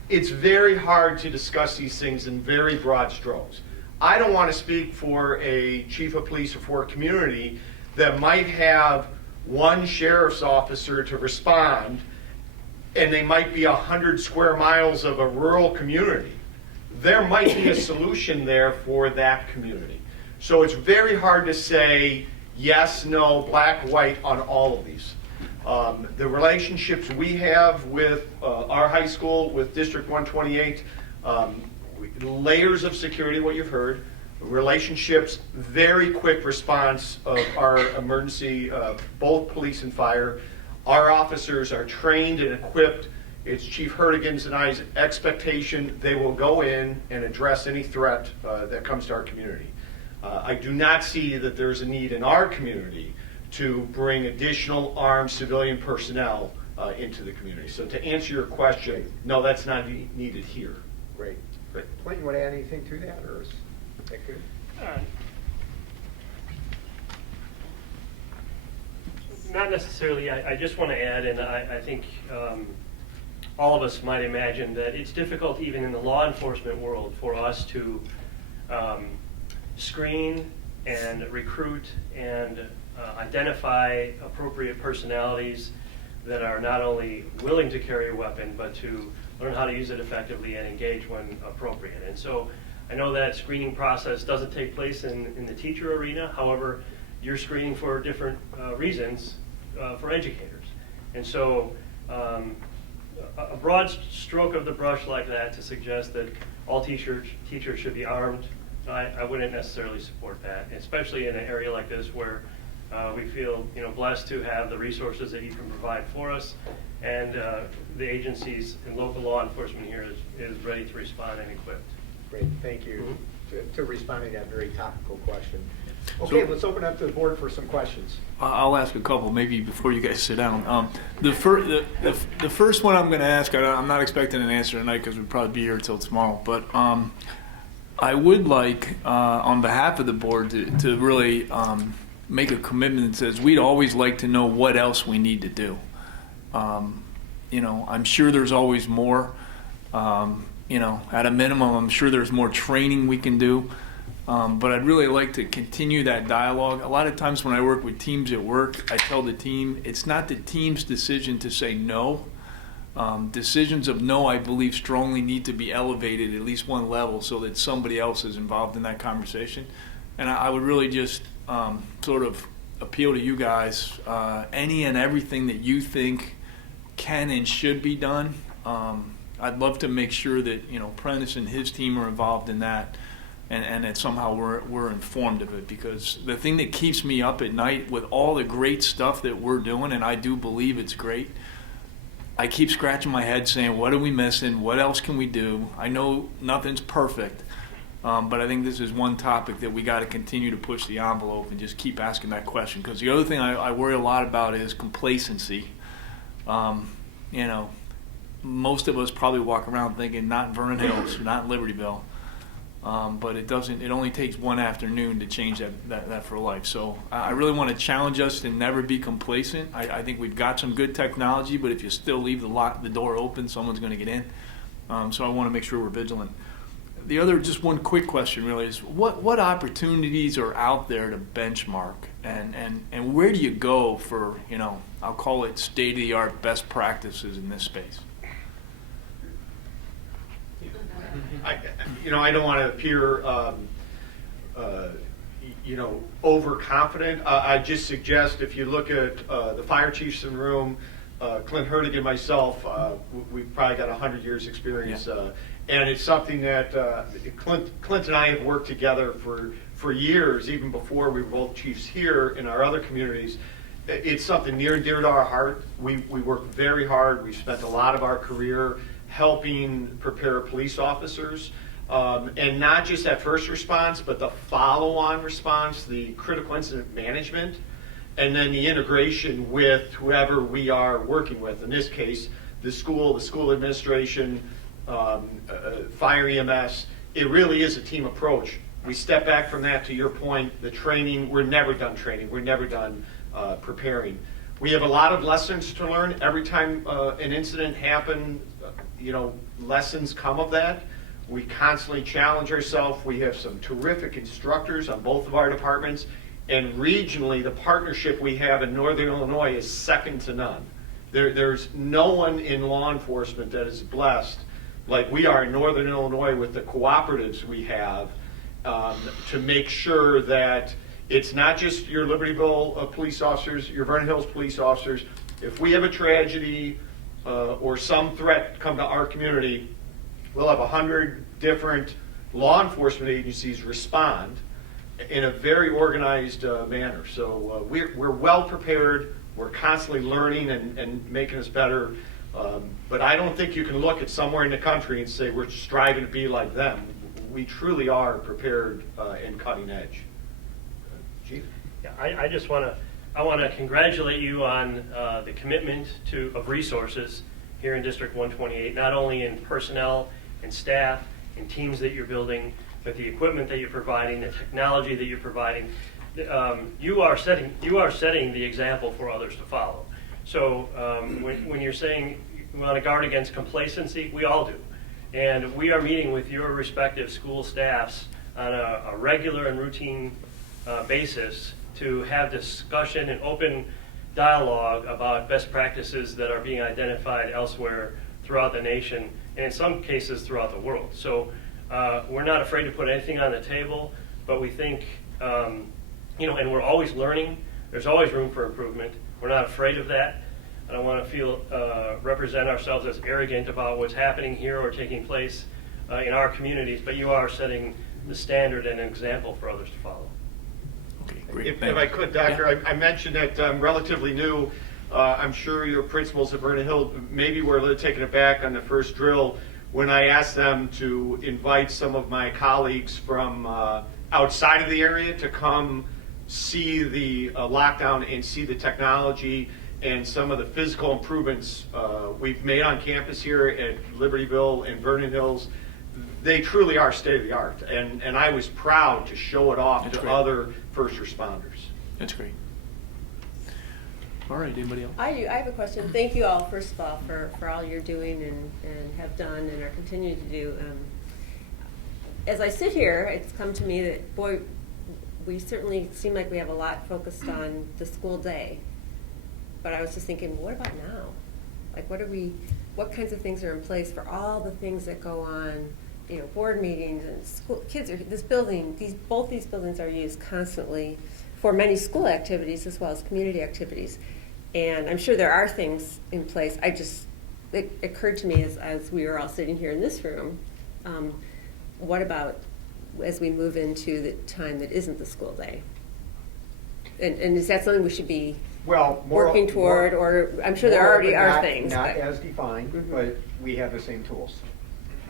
It's very hard to discuss these things in very broad strokes. I don't want to speak for a chief of police or for a community that might have one sheriff's officer to respond, and they might be 100 square miles of a rural community. There might be a solution there for that community. So it's very hard to say yes, no, black, white on all of these. The relationships we have with our high school, with District 128, layers of security, what you've heard, relationships, very quick response of our emergency, both police and fire. Our officers are trained and equipped. It's Chief Hertigan's and I's expectation they will go in and address any threat that comes to our community. I do not see that there's a need in our community to bring additional armed civilian personnel into the community. So to answer your question, no, that's not needed here. Great. Clint, you want to add anything to that, or is that good? Not necessarily. I just want to add, and I think all of us might imagine that it's difficult even in the law enforcement world for us to screen and recruit and identify appropriate personalities that are not only willing to carry a weapon, but to learn how to use it effectively and engage when appropriate. And so I know that screening process doesn't take place in the teacher arena. However, you're screening for different reasons for educators. And so a broad stroke of the brush like that to suggest that all teachers should be armed, I wouldn't necessarily support that, especially in an area like this where we feel blessed to have the resources that you can provide for us, and the agencies and local law enforcement here is ready to respond and equipped. Great, thank you to responding to that very topical question. Okay, let's open up to the board for some questions. I'll ask a couple, maybe before you guys sit down. The first one I'm going to ask, I'm not expecting an answer tonight because we'll probably be here till tomorrow, but I would like, on behalf of the board, to really make a commitment that says we'd always like to know what else we need to do. I'm sure there's always more. At a minimum, I'm sure there's more training we can do. But I'd really like to continue that dialogue. A lot of times when I work with teams at work, I tell the team, it's not the team's decision to say no. Decisions of no, I believe, strongly need to be elevated at least one level so that somebody else is involved in that conversation. And I would really just sort of appeal to you guys, any and everything that you think can and should be done. I'd love to make sure that Prentice and his team are involved in that. And that somehow we're informed of it, because the thing that keeps me up at night with all the great stuff that we're doing, and I do believe it's great, I keep scratching my head saying, what are we missing? What else can we do? I know nothing's perfect, but I think this is one topic that we got to continue to push the envelope and just keep asking that question. Because the other thing I worry a lot about is complacency. Most of us probably walk around thinking not in Vernon Hills, not in Libertyville. But it only takes one afternoon to change that for life. So I really want to challenge us to never be complacent. I think we've got some good technology, but if you still leave the door open, someone's going to get in. So I want to make sure we're vigilant. The other, just one quick question really, is what opportunities are out there to benchmark, and where do you go for, I'll call it state-of-the-art best practices in this space? I don't want to appear, overconfident. I just suggest if you look at the fire chiefs in the room, Clint Hertigan, myself, we've probably got 100 years experience. Yeah. And it's something that Clint and I have worked together for years, even before we were both chiefs here in our other communities. It's something near and dear to our heart. We work very hard. We've spent a lot of our career helping prepare police officers, and not just that first response, but the follow-on response, the critical incident management, and then the integration with whoever we are working with. In this case, the school administration, fire EMS. It really is a team approach. We step back from that, to your point, the training, we're never done training. We're never done preparing. We have a lot of lessons to learn. Every time an incident happens, lessons come of that. We constantly challenge ourselves. We have some terrific instructors on both of our departments, And regionally, the partnership we have in Northern Illinois is second to none. There's no one in law enforcement that is blessed like we are in Northern Illinois with the cooperatives we have to make sure that it's not just your Libertyville police officers, your Vernon Hills police officers. If we have a tragedy or some threat come to our community, we'll have 100 different law enforcement agencies respond in a very organized manner. So we're well prepared. We're constantly learning and making us better. But I don't think you can look at somewhere in the country and say we're striving to be like them. We truly are prepared and cutting edge. Chief? Yeah, I just want to congratulate you on the commitment of resources here in District 128, not only in personnel and staff and teams that you're building, but the equipment that you're providing, the technology that you're providing. You are setting the example for others to follow. So when you're saying we want to guard against complacency, we all do. And we are meeting with your respective school staffs on a regular and routine basis to have discussion and open dialogue about best practices that are being identified elsewhere throughout the nation, and in some cases throughout the world. So we're not afraid to put anything on the table, but we think, and we're always learning. There's always room for improvement. We're not afraid of that. I don't want to represent ourselves as arrogant about what's happening here or taking place in our communities, but you are setting the standard and an example for others to follow. Okay, great. If I could, Doctor, I mentioned that I'm relatively new. I'm sure your principals at Vernon Hill maybe were a little taken aback on the first drill when I asked them to invite some of my colleagues from outside of the area to come see the lockdown and see the technology and some of the physical improvements we've made on campus here at Libertyville and Vernon Hills. They truly are state of the art, and I was proud to show it off to other first responders. That's great. All right, anybody else? I have a question. Thank you all, first of all, for all you're doing and have done and are continuing to do. As I sit here, it's come to me that, boy, we certainly seem like we have a lot focused on the school day. But I was just thinking, what about now? Like, what kinds of things are in place for all the things that go on, board meetings and school, kids are, both these buildings are used constantly for many school activities as well as community activities. And I'm sure there are things in place. It occurred to me as we were all sitting here in this room, what about as we move into the time that isn't the school day? And is that something we should be working toward, or I'm sure there already are things. Not as defined, but we have the same tools,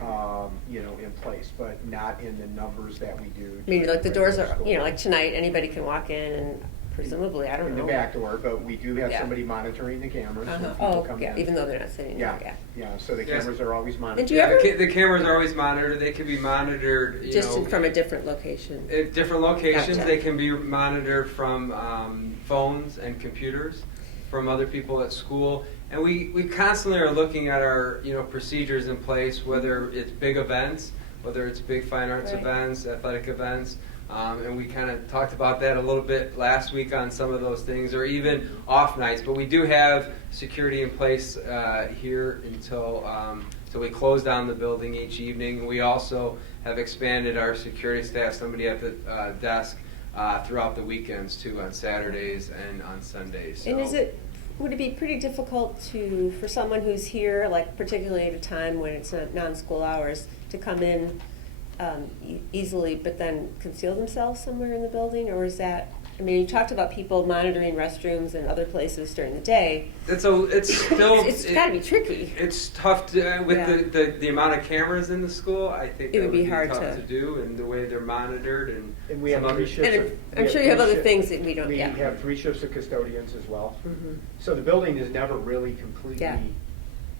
in place, but not in the numbers that we do. I mean, like the doors are, like tonight, anybody can walk in and presumably, I don't know. In the back door, but we do have somebody monitoring the cameras. When people come in. Even though they're not sitting there. Yeah, so the cameras are always monitored. And do you ever? The cameras are always monitored. They can be monitored, from a different location. At different locations. Gotcha. They can be monitored from phones and computers, from other people at school. And we constantly are looking at our procedures in place, whether it's big events, whether it's big fine arts events, athletic events. And we kind of talked about that a little bit last week on some of those things, or even off nights. But we do have security in place here until we close down the building each evening. We also have expanded our security staff, somebody at the desk throughout the weekends too, on Saturdays and on Sundays. So. And would it be pretty difficult for someone who's here, like particularly at a time when it's non-school hours, to come in easily, but then conceal themselves somewhere in the building? Or is that, you talked about people monitoring restrooms and other places during the day. It's got to be tricky. It's tough with the amount of cameras in the school. I think it would be hard tough to do, and the way they're monitored, and we have 3 shifts. I'm sure you have other things that we don't. We have 3 shifts of custodians as well. Mm-hmm. So the building is never really completely.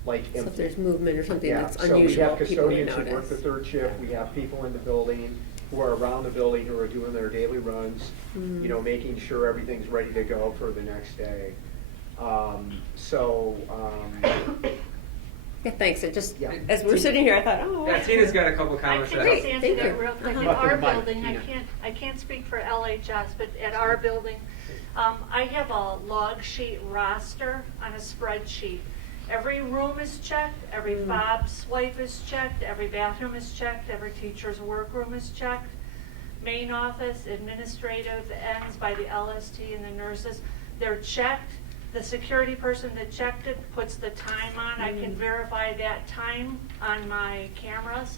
So if there's movement or something that's so unusual, we have custodians people who work the 3rd shift. We have people in the building who are around the building who are doing their daily runs, making sure everything's ready to go for the next day. Yeah, thanks. It just, Yeah. as we're sitting here, I thought, oh. Yeah, Tina's got a couple I comments. can that just help. answer Thank that you. real quick. In Come up to our the mic, building, Tina. I can't speak for LHS, but at our building, I have a log sheet roster on a spreadsheet. Every room is checked, every fob swipe is checked, every bathroom is checked, every teacher's workroom is checked. Main office, administrative ends by the LST and the nurses, they're checked. The security person that checked it puts the time on. I can verify that time on my cameras,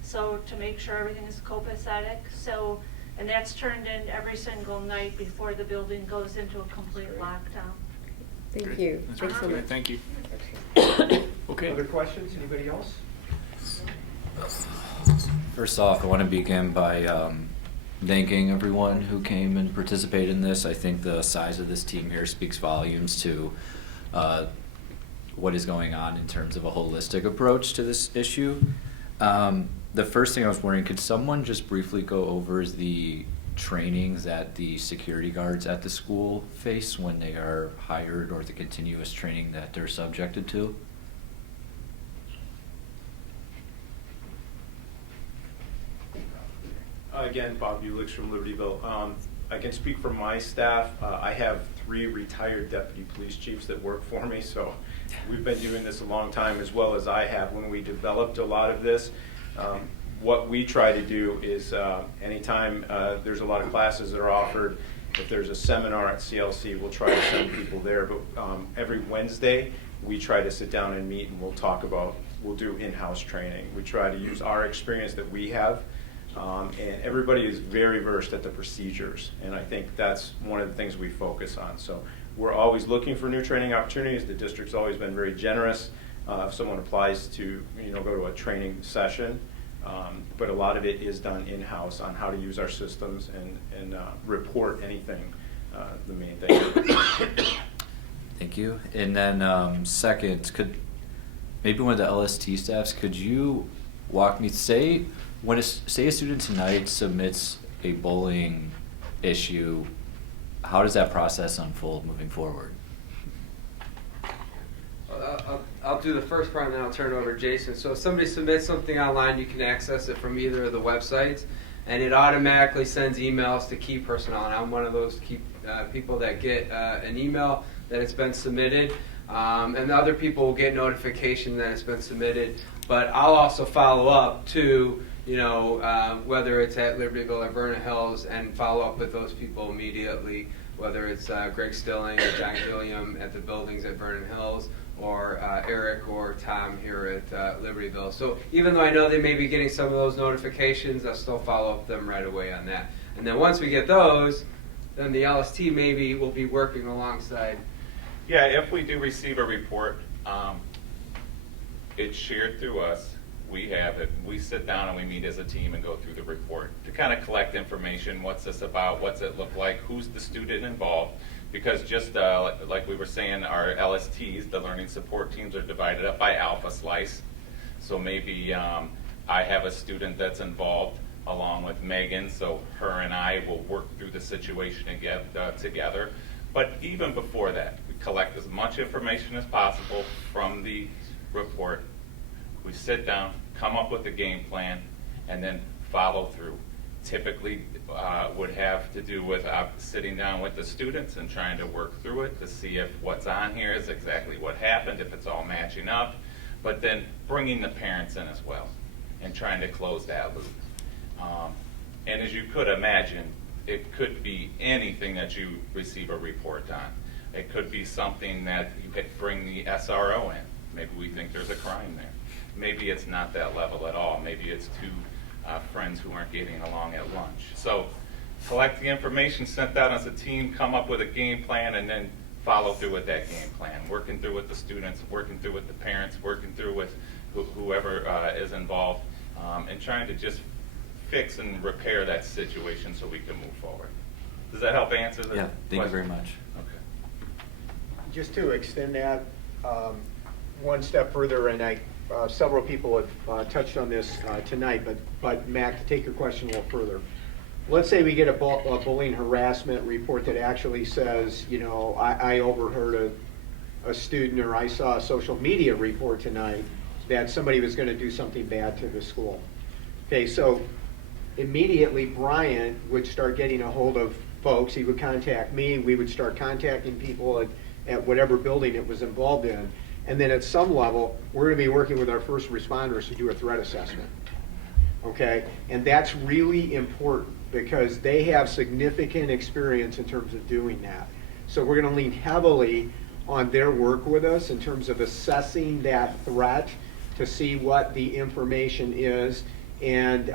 so to make sure everything is copacetic. So, and that's turned in every single night before the building goes into a complete lockdown. Thank you. That's Thanks so great. much. Thank you. Okay. Other questions? Anybody else? First off, I want to begin by thanking everyone who came and participated in this. I think the size of this team here speaks volumes to what is going on in terms of a holistic approach to this issue. The first thing I was wondering, could someone just briefly go over the trainings that the security guards at the school face when they are hired, or the continuous training that they're subjected to? Again, Bob Ulix from Libertyville. I can speak for my staff. I have 3 retired deputy police chiefs that work for me, so we've been doing this a long time, as well as I have. When we developed a lot of this, what we try to do is anytime there's a lot of classes that are offered, if there's a seminar at CLC, we'll try to send people there. But every Wednesday, we try to sit down and meet, and we'll do in-house training. We try to use our experience that we have. And everybody is very versed at the procedures, and I think that's one of the things we focus on. So we're always looking for new training opportunities. The district's always been very generous if someone applies to go to a training session, but a lot of it is done in-house on how to use our systems and report anything, the main thing. Thank you. And then second, could maybe one of the LST staffs, could you walk me, say a student tonight submits a bullying issue, how does that process unfold moving forward? I'll do the first part and then I'll turn it over to Jason. So if somebody submits something online, you can access it from either of the websites, and it automatically sends emails to key personnel. And I'm one of those key people that get an email that it's been submitted, and the other people will get notification that it's been submitted. But I'll also follow up to whether it's at Libertyville or Vernon Hills, and follow up with those people immediately, whether it's Greg Stilling or John Gilliam at the buildings at Vernon Hills, or Eric or Tom here at Libertyville. So even though I know they may be getting some of those notifications, I'll still follow up them right away on that. And then once we get those, then the LST maybe will be working alongside. Yeah, if we do receive a report, it's shared through us. We have it. We sit down and we meet as a team and go through the report to kind of collect information. What's this about? What's it look like? Who's the student involved? Because just like we were saying, our LSTs, the learning support teams, are divided up by alpha slice. So maybe I have a student that's involved along with Megan, so her and I will work through the situation together. But even before that, we collect as much information as possible from the report. We sit down, come up with a game plan, and then follow through. Typically would have to do with sitting down with the students and trying to work through it to see if what's on here is exactly what happened, if it's all matching up, but then bringing the parents in as well and trying to close that loop. And as you could imagine, it could be anything that you receive a report on. It could be something that you could bring the SRO in. Maybe we think there's a crime there. Maybe it's not that level at all. Maybe it's two friends who aren't getting along at lunch. So collect the information, sent out as a team, come up with a game plan, and then follow through with that game plan. Working through with the students, working through with the parents, working through with whoever is involved, and trying to just fix and repair that situation so we can move forward. Does that help answer the question? Yeah, thank you very much. Okay. Just to extend that one step further, and several people have touched on this tonight, but Mac, to take your question a little further. Let's say we get a bullying harassment report that actually says, I overheard a student, or I saw a social media report tonight that somebody was going to do something bad to the school. Okay, so immediately Brian would start getting a hold of folks. He would contact me. We would start contacting people at whatever building it was involved in. And then at some level, we're going to be working with our first responders to do a threat assessment. Okay, and that's really important because they have significant experience in terms of doing that. So we're going to lean heavily on their work with us in terms of assessing that threat to see what the information is and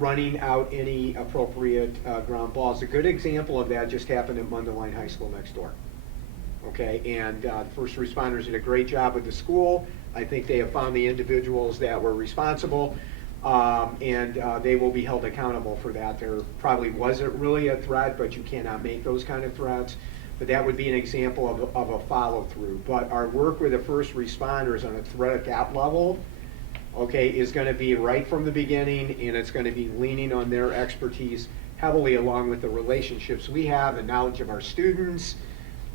running out any appropriate ground balls. A good example of that just happened at Mundelein High School next door. Okay, and the first responders did a great job with the school. I think they have found the individuals that were responsible, and they will be held accountable for that. There probably wasn't really a threat, but you cannot make those kind of threats. But that would be an example of a follow-through. But our work with the first responders on a threat at that level, okay, is going to be right from the beginning, and it's going to be leaning on their expertise heavily along with the relationships we have and knowledge of our students,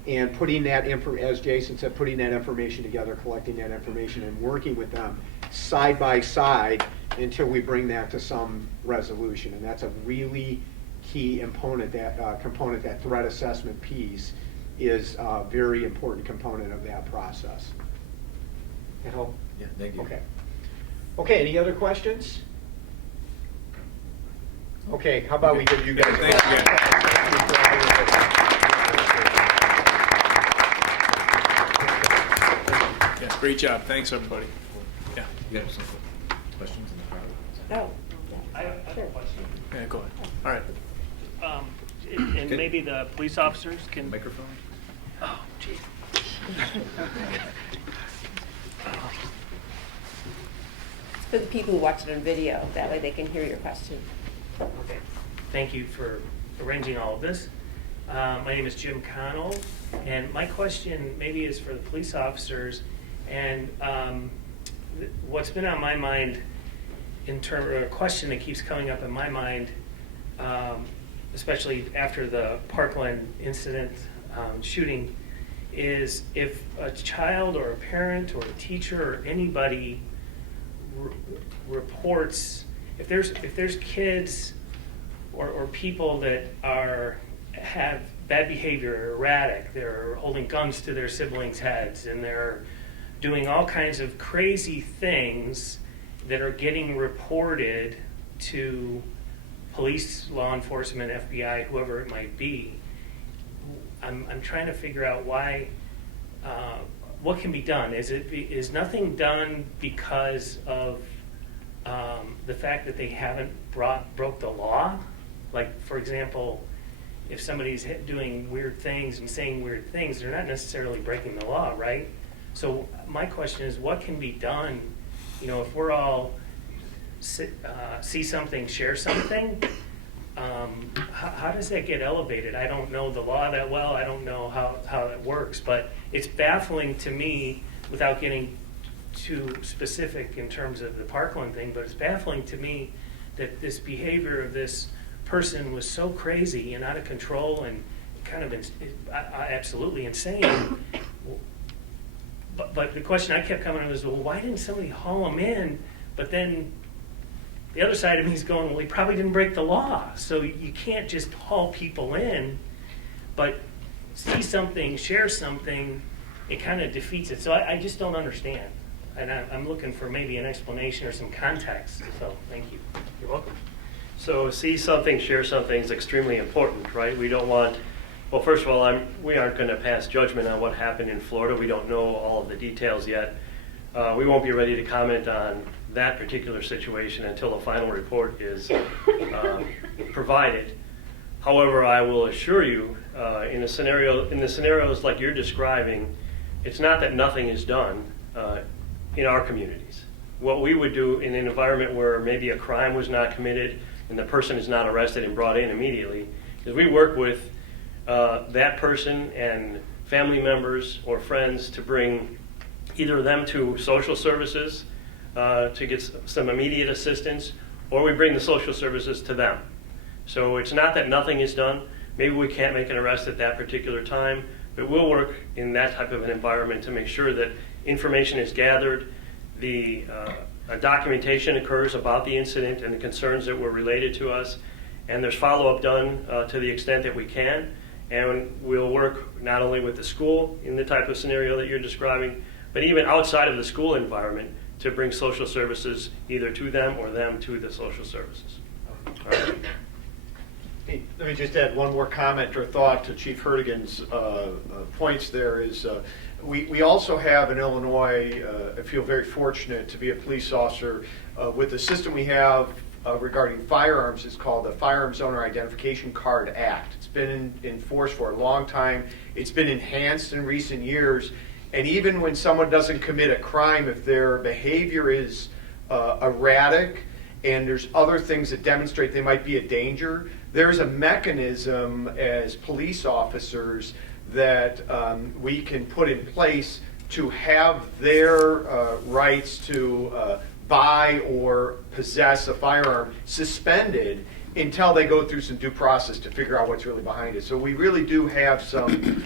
and putting that, as Jason said, putting that information together, collecting that information, and working with them side by side until we bring that to some resolution. And that's a really key component. That threat assessment piece is a very important component of that process. That help? Yeah, thank you. Okay. Okay, any other questions? Okay, how about we give you guys Thank you, guys. Yeah, great job. Thanks, everybody. Yeah. You have some questions in the crowd? Oh, I have a question. Yeah, go ahead. All right. And maybe the police officers can. Microphone? Oh, geez. it's for the people who watch it on video. That way they can hear your question. Okay. Thank you for arranging all of this. My name is Jim Connell, and my question maybe is for the police officers. And what's been on my mind, a question that keeps coming up in my mind, especially after the Parkland incident shooting, is if a child or a parent or a teacher or anybody reports, if there's kids or people that have bad behavior, erratic, they're holding guns to their siblings' heads, and they're doing all kinds of crazy things that are getting reported to police, law enforcement, FBI, whoever it might be. I'm trying to figure out why, what can be done. Is nothing done because of the fact that they haven't broke the law? Like, for example, if somebody's doing weird things and saying weird things, they're not necessarily breaking the law, right? So my question is, what can be done, if we're all see something, share something, how does that get elevated? I don't know the law that well. I don't know how it works, but it's baffling to me, without getting too specific in terms of the Parkland thing, but it's baffling to me that this behavior of this person was so crazy and out of control and kind of absolutely insane. But the question I kept coming up was, well, why didn't somebody haul him in? But then the other side of me is going, well, he probably didn't break the law. So you can't just haul people in, but see something, share something, it kind of defeats it. So I just don't understand. And I'm looking for maybe an explanation or some context. So thank you. You're welcome. So see something, share something is extremely important, right? We don't want, well, first of all, we aren't going to pass judgment on what happened in Florida. We don't know all of the details yet. We won't be ready to comment on that particular situation until the final report is provided. However, I will assure you, in the scenarios like you're describing, it's not that nothing is done in our communities. What we would do in an environment where maybe a crime was not committed and the person is not arrested and brought in immediately, is we work with that person and family members or friends to bring either them to social services to get some immediate assistance, or we bring the social services to them. So it's not that nothing is done. Maybe we can't make an arrest at that particular time, but we'll work in that type of an environment to make sure that information is gathered, A documentation occurs about the incident and the concerns that were related to us, and there's follow-up done to the extent that we can. And we'll work not only with the school in the type of scenario that you're describing, but even outside of the school environment to bring social services either to them or them to the social services. All right. Hey, let me just add one more comment or thought to Chief Hertigan's points there is we also have in Illinois, I feel very fortunate to be a police officer with the system we have regarding firearms. It's called the Firearms Owner Identification Card Act. It's been in force for a long time. It's been enhanced in recent years. And even when someone doesn't commit a crime, if their behavior is erratic and there's other things that demonstrate they might be a danger, there's a mechanism as police officers that we can put in place to have their rights to buy or possess a firearm suspended until they go through some due process to figure out what's really behind it. So we really do have some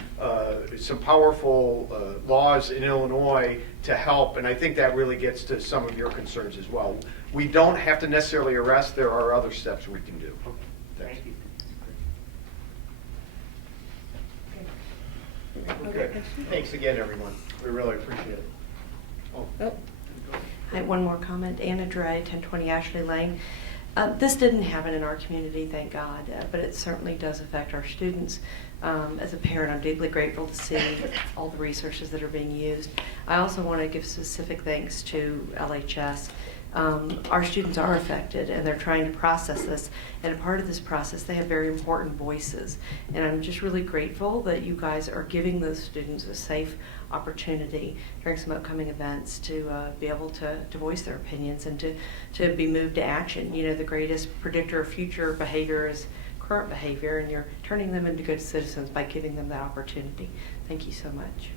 powerful laws in Illinois to help, and I think that really gets to some of your concerns as well. We don't have to necessarily arrest. There are other steps we can do. Thanks. Thank you. Okay. Thanks again, everyone. We really appreciate it. Oh. I have one more comment. Anna Dre, 1020 Ashley Lane. This didn't happen in our community, thank God, but it certainly does affect our students. As a parent, I'm deeply grateful to see all the resources that are being used. I also want to give specific thanks to LHS. Our students are affected and they're trying to process this, and a part of this process they have very important voices, and I'm just really grateful that you guys are giving those students a safe opportunity during some upcoming events to be able to voice their opinions and to be moved to action. You know, the greatest predictor of future behavior is current behavior, and you're turning them into good citizens by giving them that opportunity. Thank you so much.